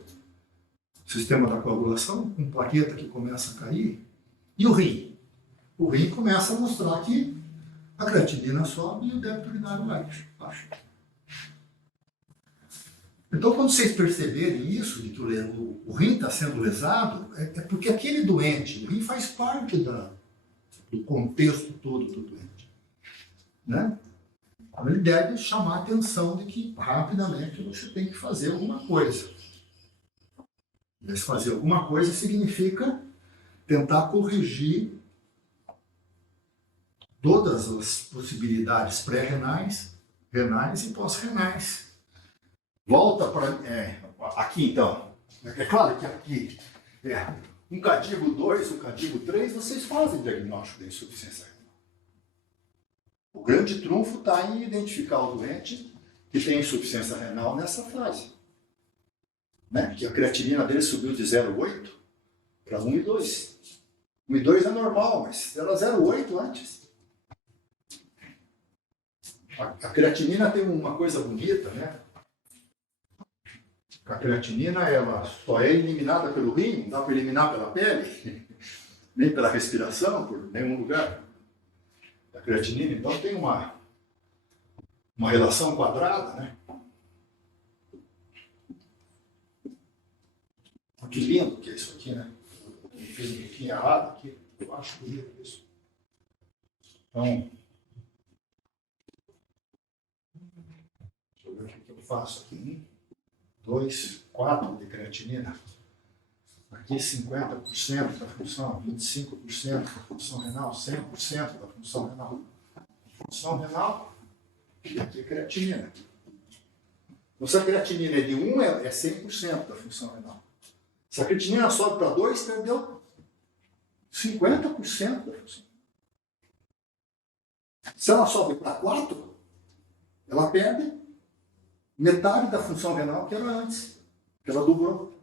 o sistema da coagulação com plaqueta que começa a cair, e o rim? O rim começa a mostrar que a creatinina sobe e o débito urinário baixa. Então, quando vocês perceberem isso, de que o rim está sendo lesado, é porque aquele doente, o rim faz parte do contexto todo do doente, né? Então, ele deve chamar a atenção de que rapidamente você tem que fazer alguma coisa. Mas fazer alguma coisa significa tentar corrigir todas as possibilidades pré-renais, renais e pós-renais. Volta para... aqui, então. É claro que aqui, um CADIGO 2, um CADIGO 3, vocês fazem diagnóstico de insuficiência renal. O grande trunfo está em identificar o doente que tem insuficiência renal nessa fase, né? Que a creatinina dele subiu de 0,8 para 1,2. 1,2 é normal, mas era 0,8 antes. A creatinina tem uma coisa bonita, né? A creatinina ela só é eliminada pelo rim, não dá para eliminar pela pele, nem pela respiração, por nenhum lugar. A creatinina, então, tem uma relação quadrada, né? Que lindo que é isso aqui, né? Ele fez um pouquinho errado aqui. Eu acho bonito isso. Então, deixa eu ver o que eu faço aqui. 2, 4 de creatinina. Aqui 50% da função, 25% da função renal, 100% da função renal. Função renal e aqui é creatinina. Então, se a creatinina é de 1, é 100% da função renal. Se a creatinina sobe para 2, perdeu 50% da função. Se ela sobe para 4, ela perde metade da função renal que era antes, que ela dobrou.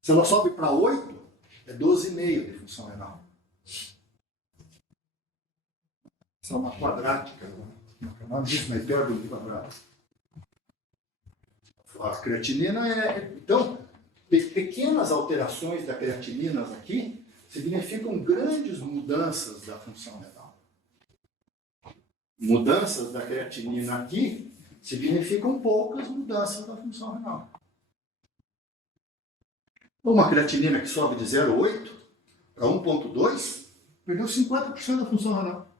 Se ela sobe para 8, é 12,5 de função renal. Essa é uma quadrática, não diz, mas hipérbole de quadrado. A creatinina então, pequenas alterações da creatinina aqui significam grandes mudanças da função renal. Mudanças da creatinina aqui significam poucas mudanças da função renal. Uma creatinina que sobe de 0,8 para 1,2, perdeu 50% da função renal.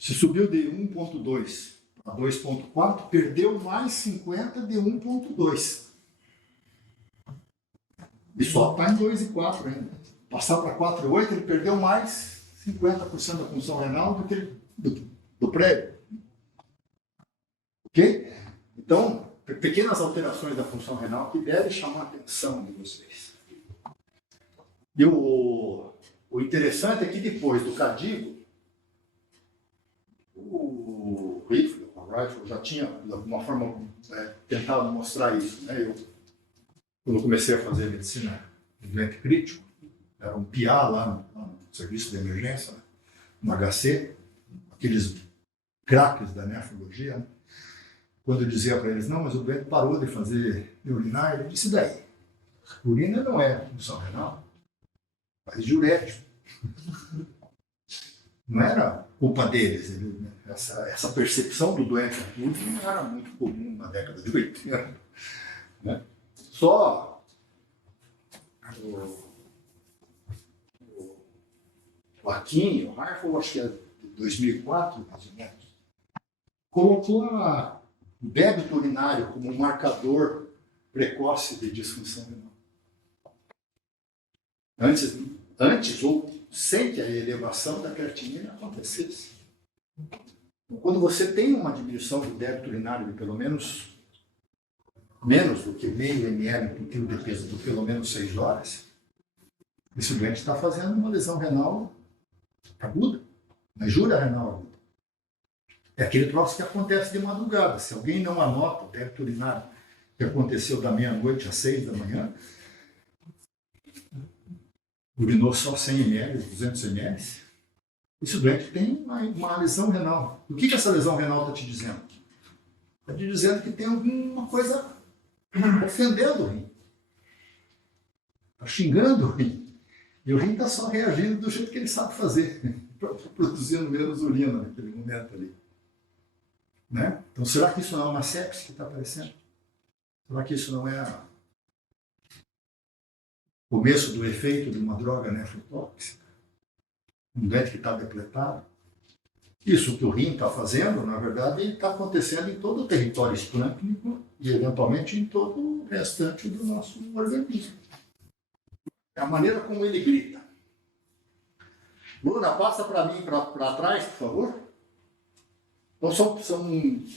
Se subiu de 1,2 para 2,4, perdeu mais 50% de 1,2. E só está em 2,4 ainda. Passar para 4,8, ele perdeu mais 50% da função renal do que do prévio. Ok? Então, pequenas alterações da função renal que devem chamar a atenção de vocês. E o interessante é que depois do cardíaco, o Rifle já tinha, de alguma forma, tentado mostrar isso. Né? Quando eu comecei a fazer medicina de doente crítico, era um PA lá no serviço de emergência, né? No HC, aqueles craques da nefrologia, né? Quando eu dizia para eles, não, mas o doente parou de fazer urinar, ele disse, daí? Urina não é função renal, mas diurético. Não era culpa deles. Essa percepção do doente agudo não era muito comum na década de 80. Né? Só o Akin, o Harford, acho que é de 2004, mais ou menos, colocou o débito urinário como um marcador precoce de disfunção renal. Antes ou sem que a elevação da creatinina acontecesse. Quando você tem uma diminuição do débito urinário de pelo menos do que meio ml por quilo de peso por pelo menos 6 horas, esse doente está fazendo uma lesão renal aguda, uma injúria renal aguda. É aquele troço que acontece de madrugada. Se alguém não anota o débito urinário que aconteceu da meia-noite às 6 da manhã, urinou só 100 ml, 200 ml, esse doente tem uma lesão renal. O que essa lesão renal está te dizendo? Está te dizendo que tem alguma coisa ofendendo o rim. Está xingando o rim. E o rim está só reagindo do jeito que ele sabe fazer, produzindo menos urina naquele momento ali. Né? Então, será que isso não é uma sepse que está aparecendo? Será que isso não é o começo do efeito de uma droga nefrotóxica? Um doente que está depletado? Isso que o rim está fazendo, na verdade, está acontecendo em todo o território esplâncnico e, eventualmente, em todo o restante do nosso organismo. É a maneira como ele grita. Bruna, passa para mim, para trás, por favor. Então, são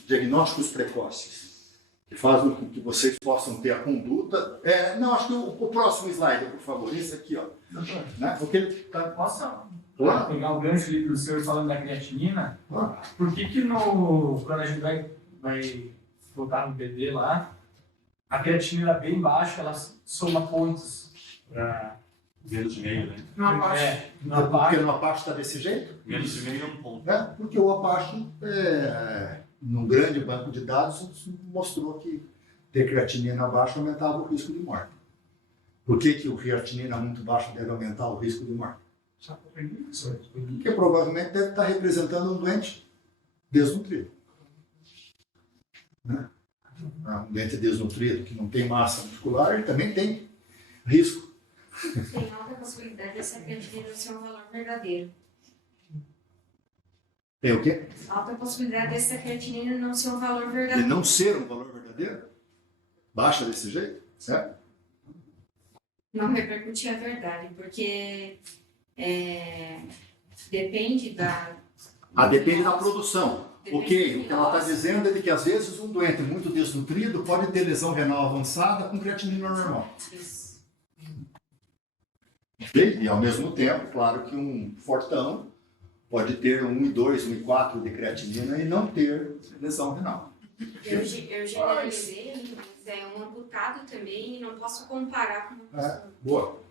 diagnósticos precoces, que fazem com que vocês possam ter a conduta. Não, acho que o próximo slide, por favor. Esse aqui, ó. Né? Porque ele está... Posso Claro. pegar o gancho ali do senhor falando da creatinina? Por que quando a gente vai botar no BD lá, a creatinina bem baixa, ela soma pontos para... Menos de meio, né? Na Porque parte. no Apache está desse jeito? Menos de meio é um ponto. Né? Porque o Apache, num grande banco de dados, mostrou que ter creatinina baixa aumentava o risco de morte. Por que o creatinina muito baixo deve aumentar o risco de morte? Porque provavelmente deve estar representando um doente desnutrido. Né? Um doente desnutrido que não tem massa muscular, ele também tem risco. Tem alta possibilidade dessa creatinina ser um valor verdadeiro. Tem o quê? Alta possibilidade dessa creatinina não ser um valor De verdadeiro. não ser um valor verdadeiro? Baixa desse jeito? Certo? Não repercutir a verdade, porque depende da... Depende da produção. Depende Ok, do o que ela está negócio. dizendo é de que às vezes um doente muito desnutrido pode ter lesão renal avançada com creatinina normal. Isso. Ok? E ao mesmo tempo, claro que um fortão pode ter 1,2, 1,4 de creatinina e não ter lesão renal. Eu generalizei, mas é um amputado também e não posso comparar com uma pessoa. Boa.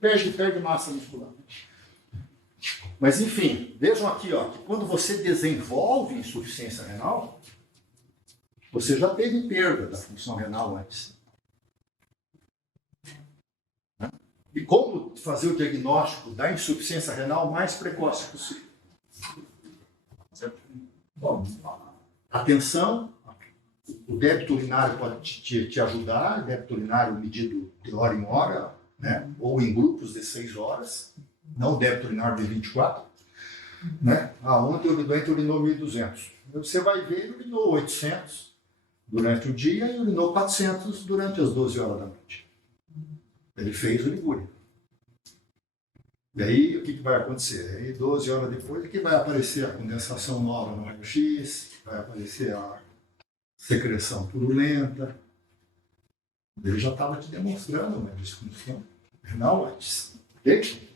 Perde massa muscular. Mas enfim, vejam aqui, ó, que quando você desenvolve insuficiência renal, você já teve perda da função renal antes. Né? E como fazer o diagnóstico da insuficiência renal mais precoce possível? Bom, atenção, o débito urinário pode te ajudar, débito urinário medido de hora em hora, né? Ou em grupos de 6 horas, não débito urinário de 24. Né? Ontem o doente urinou 1.200. Você vai ver, ele urinou 800 durante o dia e urinou 400 durante as 12 horas da noite. Ele fez urigúria. E aí, o que vai acontecer? Aí, 12 horas depois, é que vai aparecer a condensação nova no raio-x, vai aparecer a secreção purulenta. Ele já estava te demonstrando uma disfunção renal antes. Ok?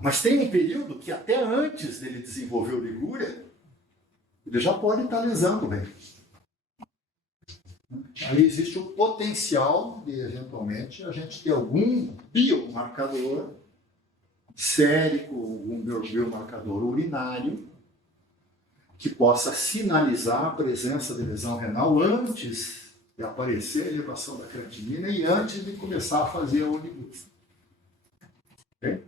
Mas tem um período que até antes dele desenvolver urigúria, ele já pode estar lesando bem. Aí existe o potencial de, eventualmente, a gente ter algum biomarcador sérico, algum biomarcador urinário, que possa sinalizar a presença de lesão renal antes de aparecer a elevação da creatinina e antes de começar a fazer a urigúria. Ok?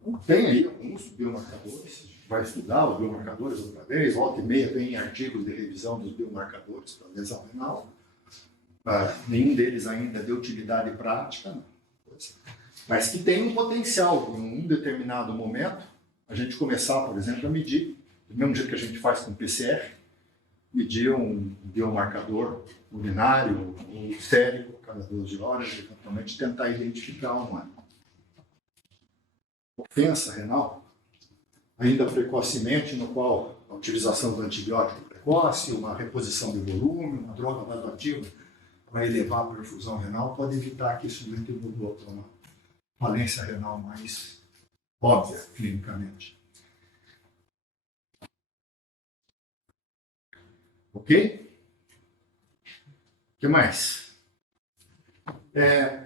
Então, tem aí alguns biomarcadores, vai estudar os biomarcadores outra vez, volta e meia tem artigos de revisão dos biomarcadores para lesão renal. Nenhum deles ainda é de utilidade prática, não. Mas que tem um potencial, em um determinado momento, a gente começar, por exemplo, a medir, do mesmo jeito que a gente faz com PCR, medir um biomarcador urinário ou sérico a cada 12 horas, e eventualmente tentar identificar uma ofensa renal, ainda precocemente, no qual a utilização do antibiótico precoce, uma reposição de volume, uma droga vasoativa para elevar a perfusão renal, pode evitar que isso evolua para uma falência renal mais óbvia, clinicamente. Ok? O que mais?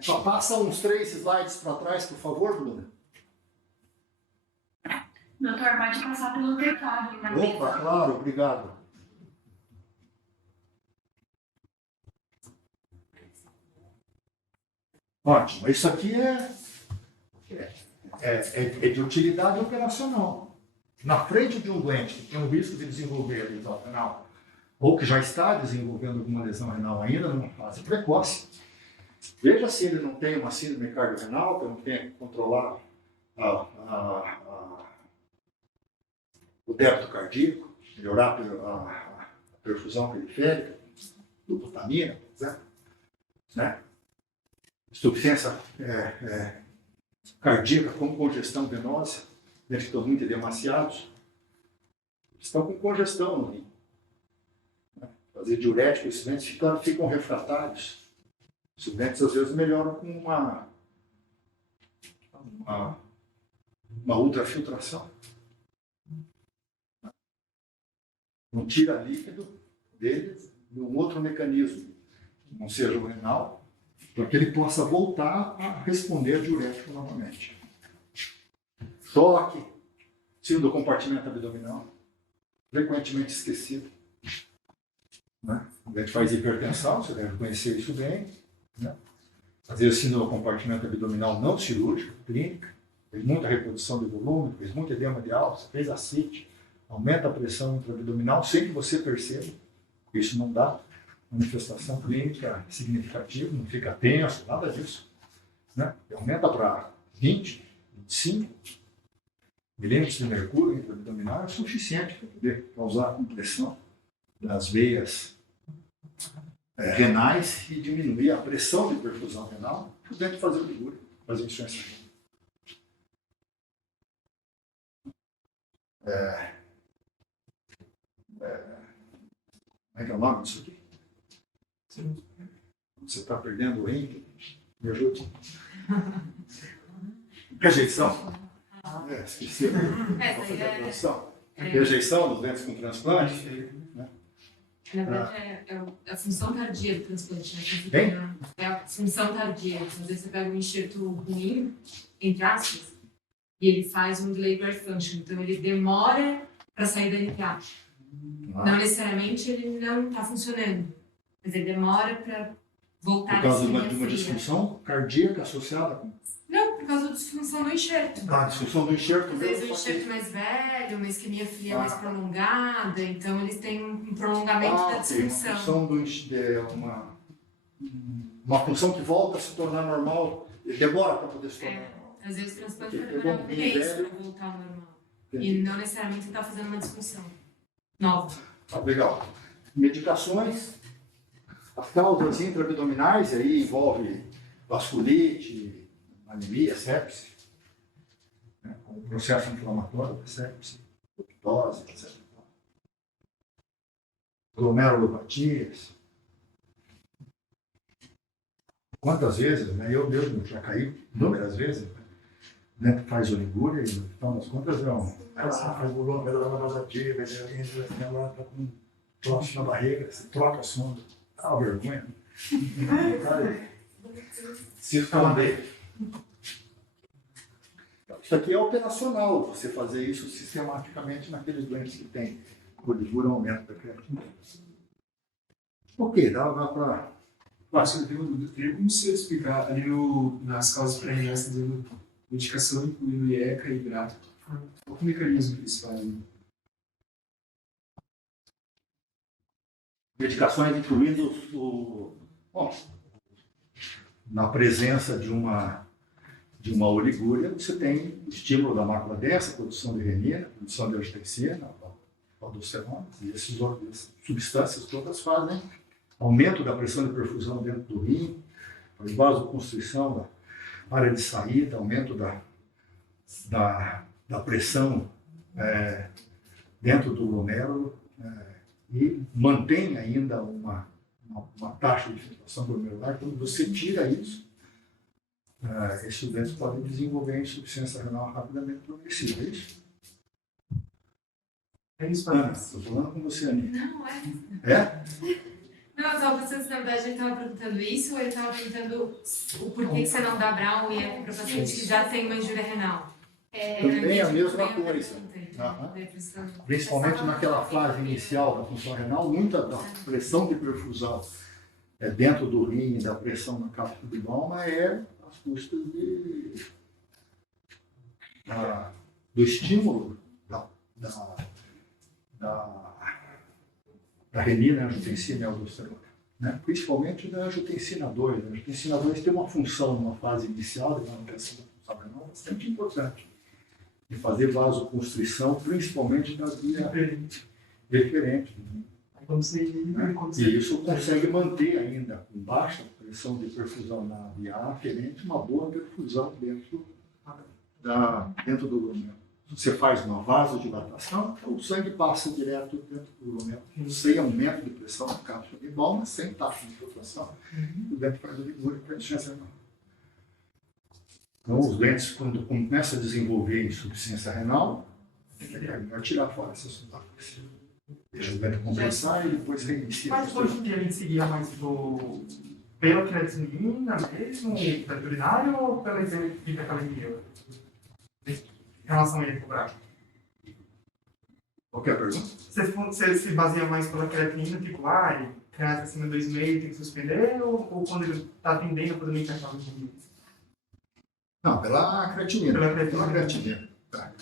Só passa uns 3 slides para trás, por favor, Bruna. Doutor, pode passar pelo teclado na mesa. Opa, claro, obrigado. Ótimo, isso aqui é de utilidade operacional. Na frente de um doente que tem o risco de desenvolver lesão renal, ou que já está desenvolvendo alguma lesão renal ainda numa fase precoce, veja se ele não tem uma síndrome cardiorrenal, que não tem que controlar o débito cardíaco, melhorar a perfusão periférica, glutamina, né? Insuficiência cardíaca com congestão venosa, eles estão muito edemaciados, estão com congestão no rim. Fazer diurético, esses dentes ficam refratários. Esses dentes às vezes melhoram com uma ultrafiltração. Não tira líquido deles de um outro mecanismo, que não seja o renal, para que ele possa voltar a responder diurético novamente. Toque, síndrome do compartimento abdominal, frequentemente esquecido. Né? A gente faz hipertensão, você deve conhecer isso bem. Né? Às vezes, síndrome do compartimento abdominal não cirúrgica, clínica, fez muita reprodução de volume, fez muito edema de alça, fez ascite, aumenta a pressão intraabdominal sem que você perceba. Isso não dá manifestação clínica significativa, não fica tenso, nada disso. Né? E aumenta para 20, 25 milímetros de mercúrio intraabdominal é suficiente para poder causar compressão das veias renais e diminuir a pressão de perfusão renal, podendo fazer o ligúrio, fazer insuficiência renal. Como é que é o nome disso aqui? Você está perdendo o rim? Me ajude. Rejeição. Esqueci. Rejeição dos dentes com transplante. Né? Na verdade, é a função tardia do transplante, né? Bem? É a função tardia. Às vezes você pega um enxerto ruim, entre aspas, e ele faz um delay birth function. Então, ele demora para sair da NPA. Não necessariamente ele não está funcionando, mas ele demora para voltar Por causa de linha uma fria. disfunção cardíaca associada com Não, por causa da disfunção do enxerto. a disfunção do enxerto. Às vezes o enxerto mais velho, uma isquemia fria mais prolongada, então eles têm um prolongamento da disfunção. Uma função que volta a se tornar normal e demora para poder se tornar normal. Às vezes o transplante Porque vai demorar pegou um um mês velho. para voltar ao normal. Entendi. E não necessariamente está fazendo uma disfunção nova. Tá, legal. Medicações, as causas intraabdominais, aí envolve vasculite, anemia, sepse, né, com o processo inflamatório da sepse, dose, etc. Glomerulopatias. Quantas vezes, né, eu mesmo já caí inúmeras vezes, né, faz oligúria e no final das contas faz glomerulopatia, agora está com um troço na barriga, você troca a sonda, dá uma vergonha. Se esconder. Isso aqui é operacional, você fazer isso sistematicamente naqueles doentes que têm oligúria ou aumento da creatina. Ok, dá para... Acho que eu tenho uma dúvida. Teria como você explicar ali nas causas pré-renais, dizendo medicação incluindo IECA e hidrato? Qual é o mecanismo que eles fazem? Medicações incluindo bom, na presença de uma oligúria, você tem o estímulo da mácula densa, produção de renina, produção de angiotensina, aldosterona, e essas substâncias todas fazem aumento da pressão de perfusão dentro do rim, vasoconstrição da área de saída, aumento da pressão dentro do glomérulo, e mantém ainda uma taxa de filtração glomerular. Quando você tira isso, esses doentes podem desenvolver insuficiência renal rapidamente progressiva. É isso? É isso, Ana, estou falando com você, Aninha. Não, é. É? Não, eu estava pensando se na verdade ele estava perguntando isso ou ele estava perguntando o porquê que você não dá Brown e ECA para paciente que já tem uma injúria renal. Também a mesma também eu coisa. perguntei. Aham. Depressão. Principalmente naquela fase inicial da função renal, muita da pressão de perfusão dentro do rim e da pressão na cápsula de Bowman é às custas do estímulo da renina, angiotensina e aldosterona. Né? Principalmente da angiotensina 2. A angiotensina 2 tem uma função numa fase inicial de manutenção da função renal bastante importante. De fazer vasoconstrição, principalmente da via referente. Quando você E isso consegue manter ainda, com baixa pressão de perfusão na via aferente, uma boa perfusão dentro do glomérulo. Você faz uma vasodilatação, o sangue passa direto dentro do glomérulo, sem aumento de pressão na cápsula de Bowman, sem taxa de infiltração, o dente faz o ligúria para a insuficiência renal. Então, os dentes, quando começam a desenvolver insuficiência renal, é melhor tirar fora essa substância. Deixa o dente compensar e depois reinicia. Mas hoje em dia a gente seguia mais pela creatinina mesmo, pela urinária ou pela hipercalemia? Em relação a ele cobrar. Qualquer pergunta? Você se baseia mais pela creatinina, tipo, creatina acima de 2,5 tem que suspender, ou quando ele está atendendo, quando ele encaixar no convite? Não, pela creatinina. Pela creatinina. Tá.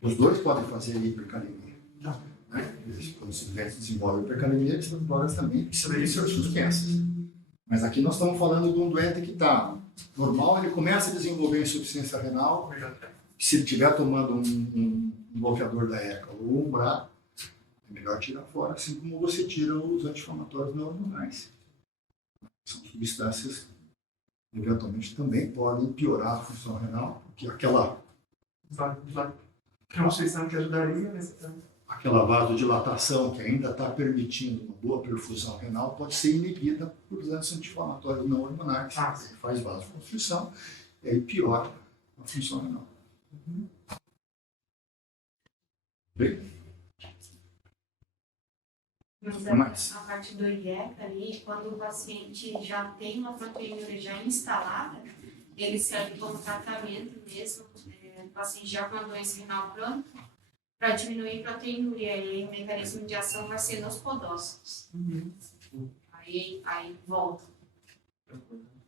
Os dois podem fazer hipercalemia. Né? Quando os doentes desenvolvem hipercalemia, essas drogas também precisam ser suspensas. Mas aqui nós estamos falando de um doente que está normal, ele começa a desenvolver insuficiência renal. Se ele estiver tomando um bloqueador da ECA ou um BRA, é melhor tirar fora, assim como você tira os anti-inflamatórios não hormonais. São substâncias que eventualmente também podem piorar a função renal, porque aquela É uma substância que ajudaria nesse caso. aquela vasodilatação que ainda está permitindo uma boa perfusão renal pode ser inibida por anti-inflamatórios não hormonais. Ele faz vasoconstrição e aí piora a função renal. Bem, Mas a parte do IECA ali, quando o paciente já tem uma proteinúria já instalada, ele serve como tratamento mesmo, o paciente já com a doença renal crônica, para diminuir a proteinúria, e aí o mecanismo de ação vai ser nos podócitos. Aí volta.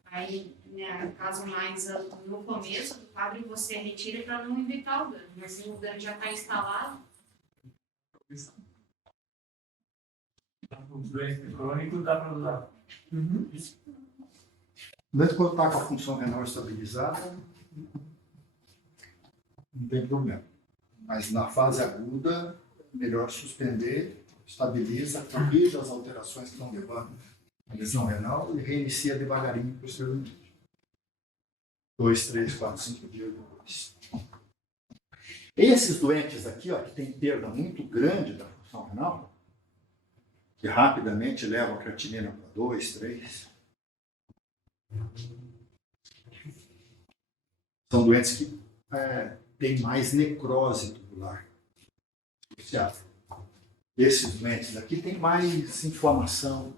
Aí, no caso mais no começo do quadro, você retira para não evitar o dano, mas se o dano já está instalado, Os doentes crônicos dá para usar. mesmo quando está com a função renal estabilizada, não tem problema. Mas na fase aguda, melhor suspender, estabiliza, corrige as alterações que estão levando à lesão renal e reinicia devagarinho posteriormente. 2, 3, 4, 5 dias depois. Esses doentes aqui, ó, que têm perda muito grande da função renal, que rapidamente levam a creatinina para 2, 3, são doentes que têm mais necrose tubular. Esses doentes aqui têm mais inflamação,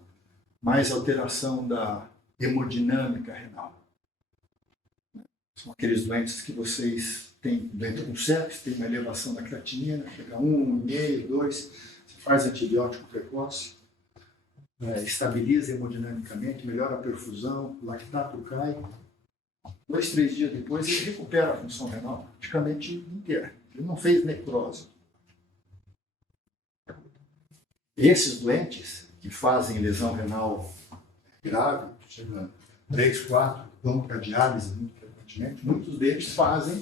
mais alteração da hemodinâmica renal. São aqueles doentes que vocês têm, doente com sepsis, tem uma elevação da creatinina, chega a 1, 1,5, 2, você faz antibiótico precoce, estabiliza hemodinamicamente, melhora a perfusão, o lactato cai. 2, 3 dias depois ele recupera a função renal praticamente inteira. Ele não fez necrose. Esses doentes que fazem lesão renal grave, chegando 3, 4, vão para diálise muito frequentemente, muitos deles fazem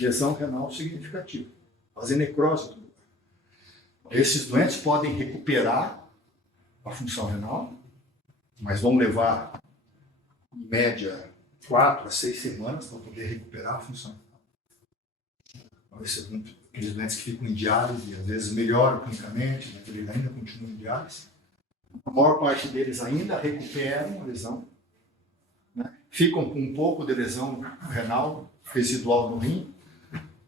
lesão renal significativa, fazem necrose tubular. Esses doentes podem recuperar a função renal, mas vão levar, em média, 4 a 6 semanas para poder recuperar a função renal. Aqueles doentes que ficam em diálise, às vezes melhoram clinicamente, mas eles ainda continuam em diálise. A maior parte deles ainda recuperam a lesão, né? Ficam com um pouco de lesão renal residual no rim,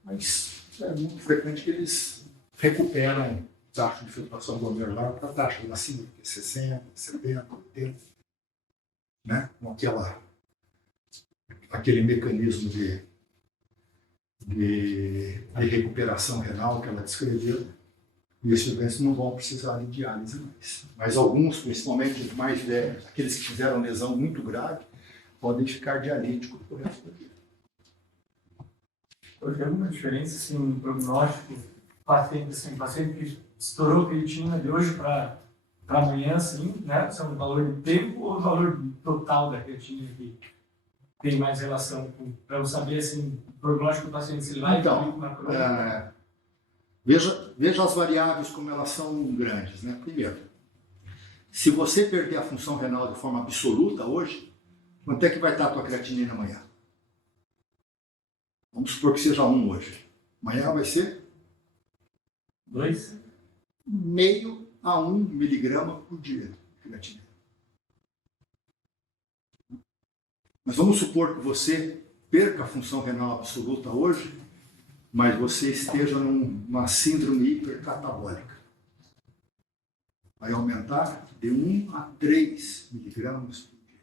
mas é muito frequente que eles recuperam taxa de filtração glomerular para taxa acima de 60, 70, 80, né? Com aquele mecanismo de recuperação renal que ela descreveu, e esses doentes não vão precisar de diálise mais. Mas alguns, principalmente os mais velhos, aqueles que tiveram lesão muito grave, podem ficar dialíticos por resto da vida. Hoje tem alguma diferença assim, no prognóstico? Paciente que estourou a creatina de hoje para amanhã, assim, né? São o valor de tempo ou o valor total da creatina que tem mais relação com, para eu saber assim, o prognóstico do paciente, se ele vai Então, na crônica. veja as variáveis como elas são grandes, né? Primeiro, se você perder a função renal de forma absoluta hoje, quanto é que vai estar a tua creatinina amanhã? Vamos supor que seja 1 hoje. Amanhã vai ser 2? 0,5 a 1 miligrama por dia de creatinina. Mas vamos supor que você perca a função renal absoluta hoje, mas você esteja numa síndrome hipercatabólica. Vai aumentar de 1 a 3 miligramas por dia.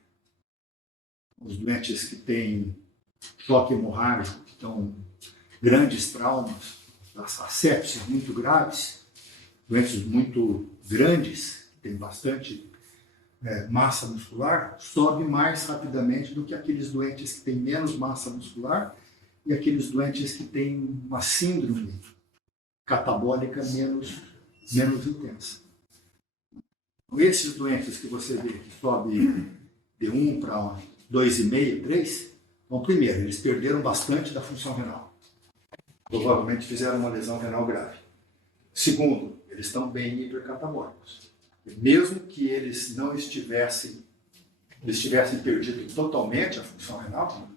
Os doentes que têm choque hemorrágico, que estão grandes traumas, as sepses muito graves, doentes muito grandes, que têm bastante massa muscular, sobe mais rapidamente do que aqueles doentes que têm menos massa muscular e aqueles doentes que têm uma síndrome catabólica menos menos intensa. Então, esses doentes que você vê que sobe de 1 para 2,5, 3, então, primeiro, eles perderam bastante da função renal. Provavelmente fizeram uma lesão renal grave. Segundo, eles estão bem hipercatabólicos. Mesmo que eles tivessem perdido totalmente a função renal,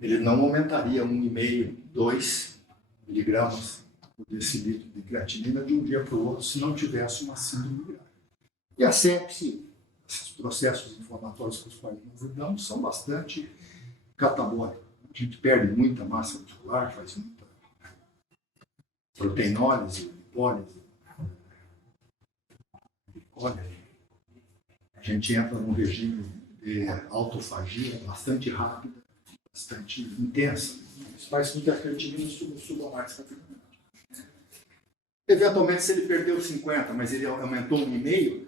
ele não aumentaria 1,5, 2 miligramas por decilitro de creatinina de um dia para o outro se não tivesse uma síndrome grave. E a sepse, esses processos inflamatórios com os quais nós lidamos, são bastante catabólicos. A gente perde muita massa muscular, faz muita proteinólise, lipólise, glicólise. A gente entra num regime de autofagia bastante rápida, bastante intensa. Isso faz com que a creatinina suba mais rapidamente. Eventualmente, se ele perdeu 50, mas ele aumentou 1,5,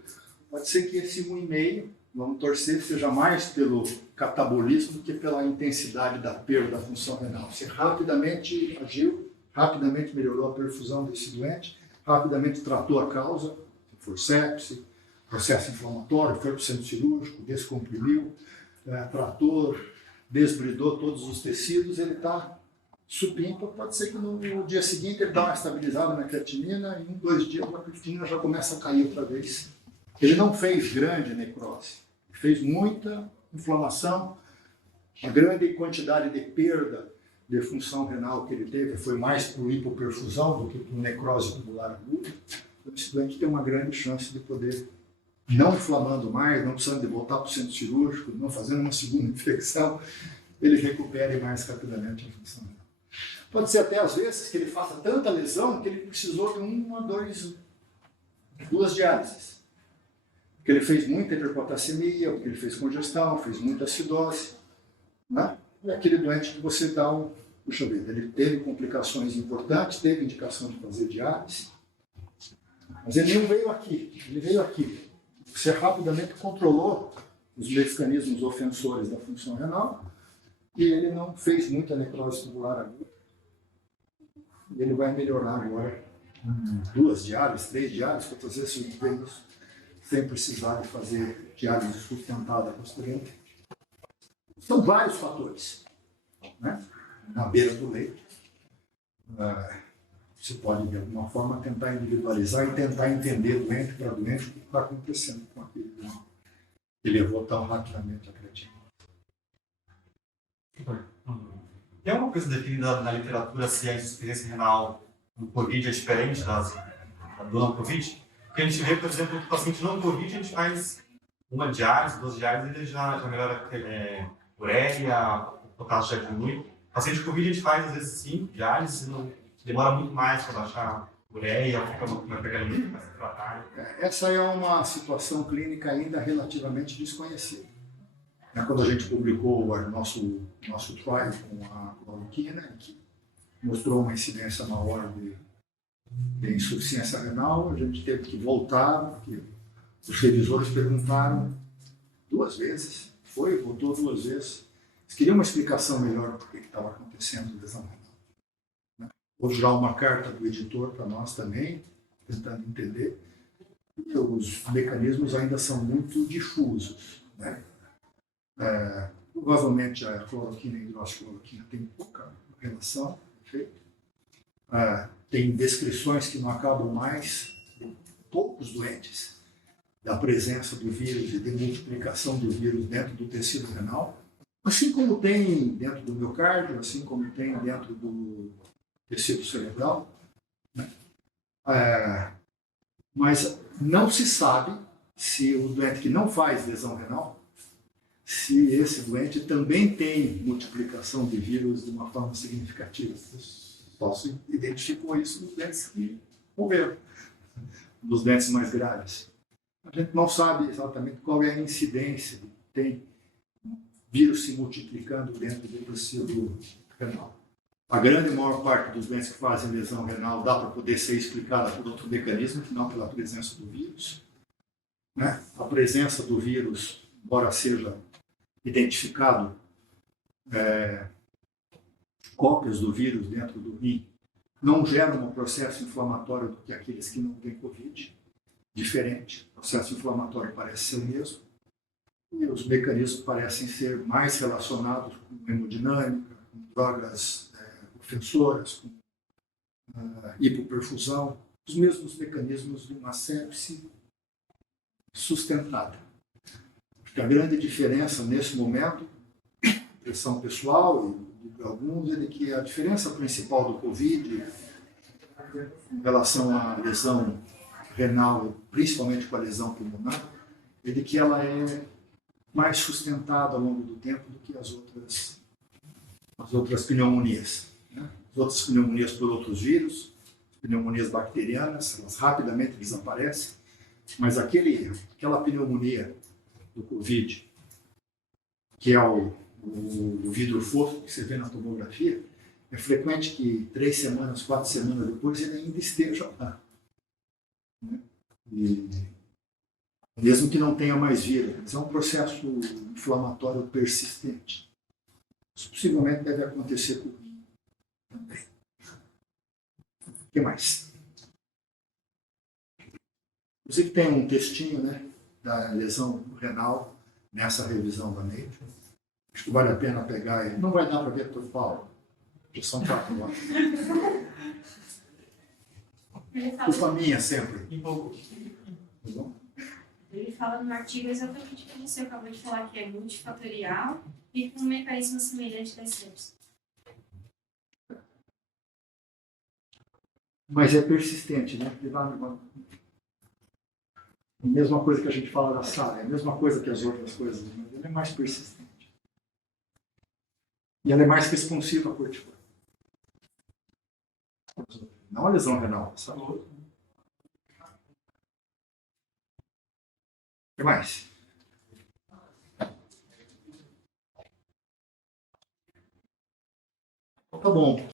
pode ser que esse 1,5, vamos torcer, seja mais pelo catabolismo do que pela intensidade da perda da função renal. Você rapidamente agiu, rapidamente melhorou a perfusão desse doente, rapidamente tratou a causa, se for sepse, processo inflamatório, foi para o centro cirúrgico, descomprimiu, tratou, desbridou todos os tecidos, ele está supimpa, pode ser que no dia seguinte ele dá uma estabilizada na creatinina e em 2 dias a creatinina já começa a cair outra vez. Ele não fez grande necrose, ele fez muita inflamação, a grande quantidade de perda de função renal que ele teve foi mais por hipoperfusão do que por necrose tubular aguda. Então, esse doente tem uma grande chance de poder, não inflamando mais, não precisando de voltar para o centro cirúrgico, não fazendo uma segunda infecção, ele recupere mais rapidamente a função renal. Pode ser até, às vezes, que ele faça tanta lesão que ele precisou de 2 diálises. Porque ele fez muita hiperpotassemia, porque ele fez congestão, fez muita acidose. Né? É aquele doente que você dá puxa vida, ele teve complicações importantes, teve indicação de fazer diálise, mas ele não veio aqui, ele veio aqui. Você rapidamente controlou os mecanismos ofensores da função renal e ele não fez muita necrose tubular aguda. Ele vai melhorar agora 2 diálises, 3 diálises, para fazer esses ganhos sem precisar de fazer diálise sustentada posteriormente. São vários fatores, né? Na beira do leito. Você pode, de alguma forma, tentar individualizar e tentar entender doente para doente o que está acontecendo com aquele doente que levou tão rapidamente a creatina. Tem alguma coisa definida na literatura se a insuficiência renal no Covid é diferente da do não Covid? Porque a gente vê, por exemplo, que o paciente não Covid, a gente faz 1 diálise, 2 diálises, ele já melhora ureia, o caso já diminui. O paciente Covid a gente faz, às vezes, 5 diálises, demora muito mais para baixar ureia, fica muito mais pegadinho para se tratar. Essa é uma situação clínica ainda relativamente desconhecida. Quando a gente publicou o nosso trial com a cloroquina, que mostrou uma incidência maior de insuficiência renal, a gente teve que voltar, porque os revisores perguntaram 2 vezes, voltou 2 vezes. Eles queriam uma explicação melhor do que estava acontecendo lesão renal. Houve já uma carta do editor para nós também, tentando entender, porque os mecanismos ainda são muito difusos, né? Provavelmente a cloroquina e a hidroxicloroquina tem pouca relação, perfeito? Tem descrições que não acabam mais de poucos doentes da presença do vírus e de multiplicação do vírus dentro do tecido renal, assim como tem dentro do miocárdio, assim como tem dentro do tecido cerebral, né? Mas não se sabe se o doente que não faz lesão renal, se esse doente também tem multiplicação de vírus de uma forma significativa. Só se identificou isso nos doentes que morreram, dos doentes mais graves. A gente não sabe exatamente qual é a incidência que tem vírus se multiplicando dentro do tecido renal. A grande maior parte dos doentes que fazem lesão renal dá para poder ser explicada por outro mecanismo, que não pela presença do vírus. Né? A presença do vírus, embora seja identificado cópias do vírus dentro do rim, não geram um processo inflamatório do que aqueles que não têm Covid, diferente. O processo inflamatório parece ser o mesmo, e os mecanismos parecem ser mais relacionados com hemodinâmica, com drogas ofensoras, com hipoperfusão, os mesmos mecanismos de uma sepse sustentada. Porque a grande diferença nesse momento, impressão pessoal e de alguns, é de que a diferença principal do Covid em relação à lesão renal, principalmente com a lesão pulmonar, é de que ela é mais sustentada ao longo do tempo do que as outras pneumonias. Né? As outras pneumonias por outros vírus, pneumonias bacterianas, elas rapidamente desaparecem, mas aquela pneumonia do Covid, que é o vidro fosco que você vê na tomografia, é frequente que 3 semanas, 4 semanas depois ele ainda esteja lá. Né? E, mesmo que não tenha mais vírus, mas é um processo inflamatório persistente. Isso possivelmente deve acontecer com o vinho também. O que mais? Inclusive tem um textinho, né, da lesão renal nessa revisão da Nature. Acho que vale a pena pegar ele. Não vai dar para ver por Paulo, porque são 4 horas. Culpa minha sempre. Tá bom? Ele fala no artigo exatamente o que você acabou de falar, que é multifatorial e com um mecanismo semelhante da sepse. Mas é persistente, né? A mesma coisa que a gente fala da SARA, é a mesma coisa que as outras coisas, mas ela é mais persistente. E ela é mais responsiva à corticoide. Não a lesão renal, sabe? O que mais? Tá bom.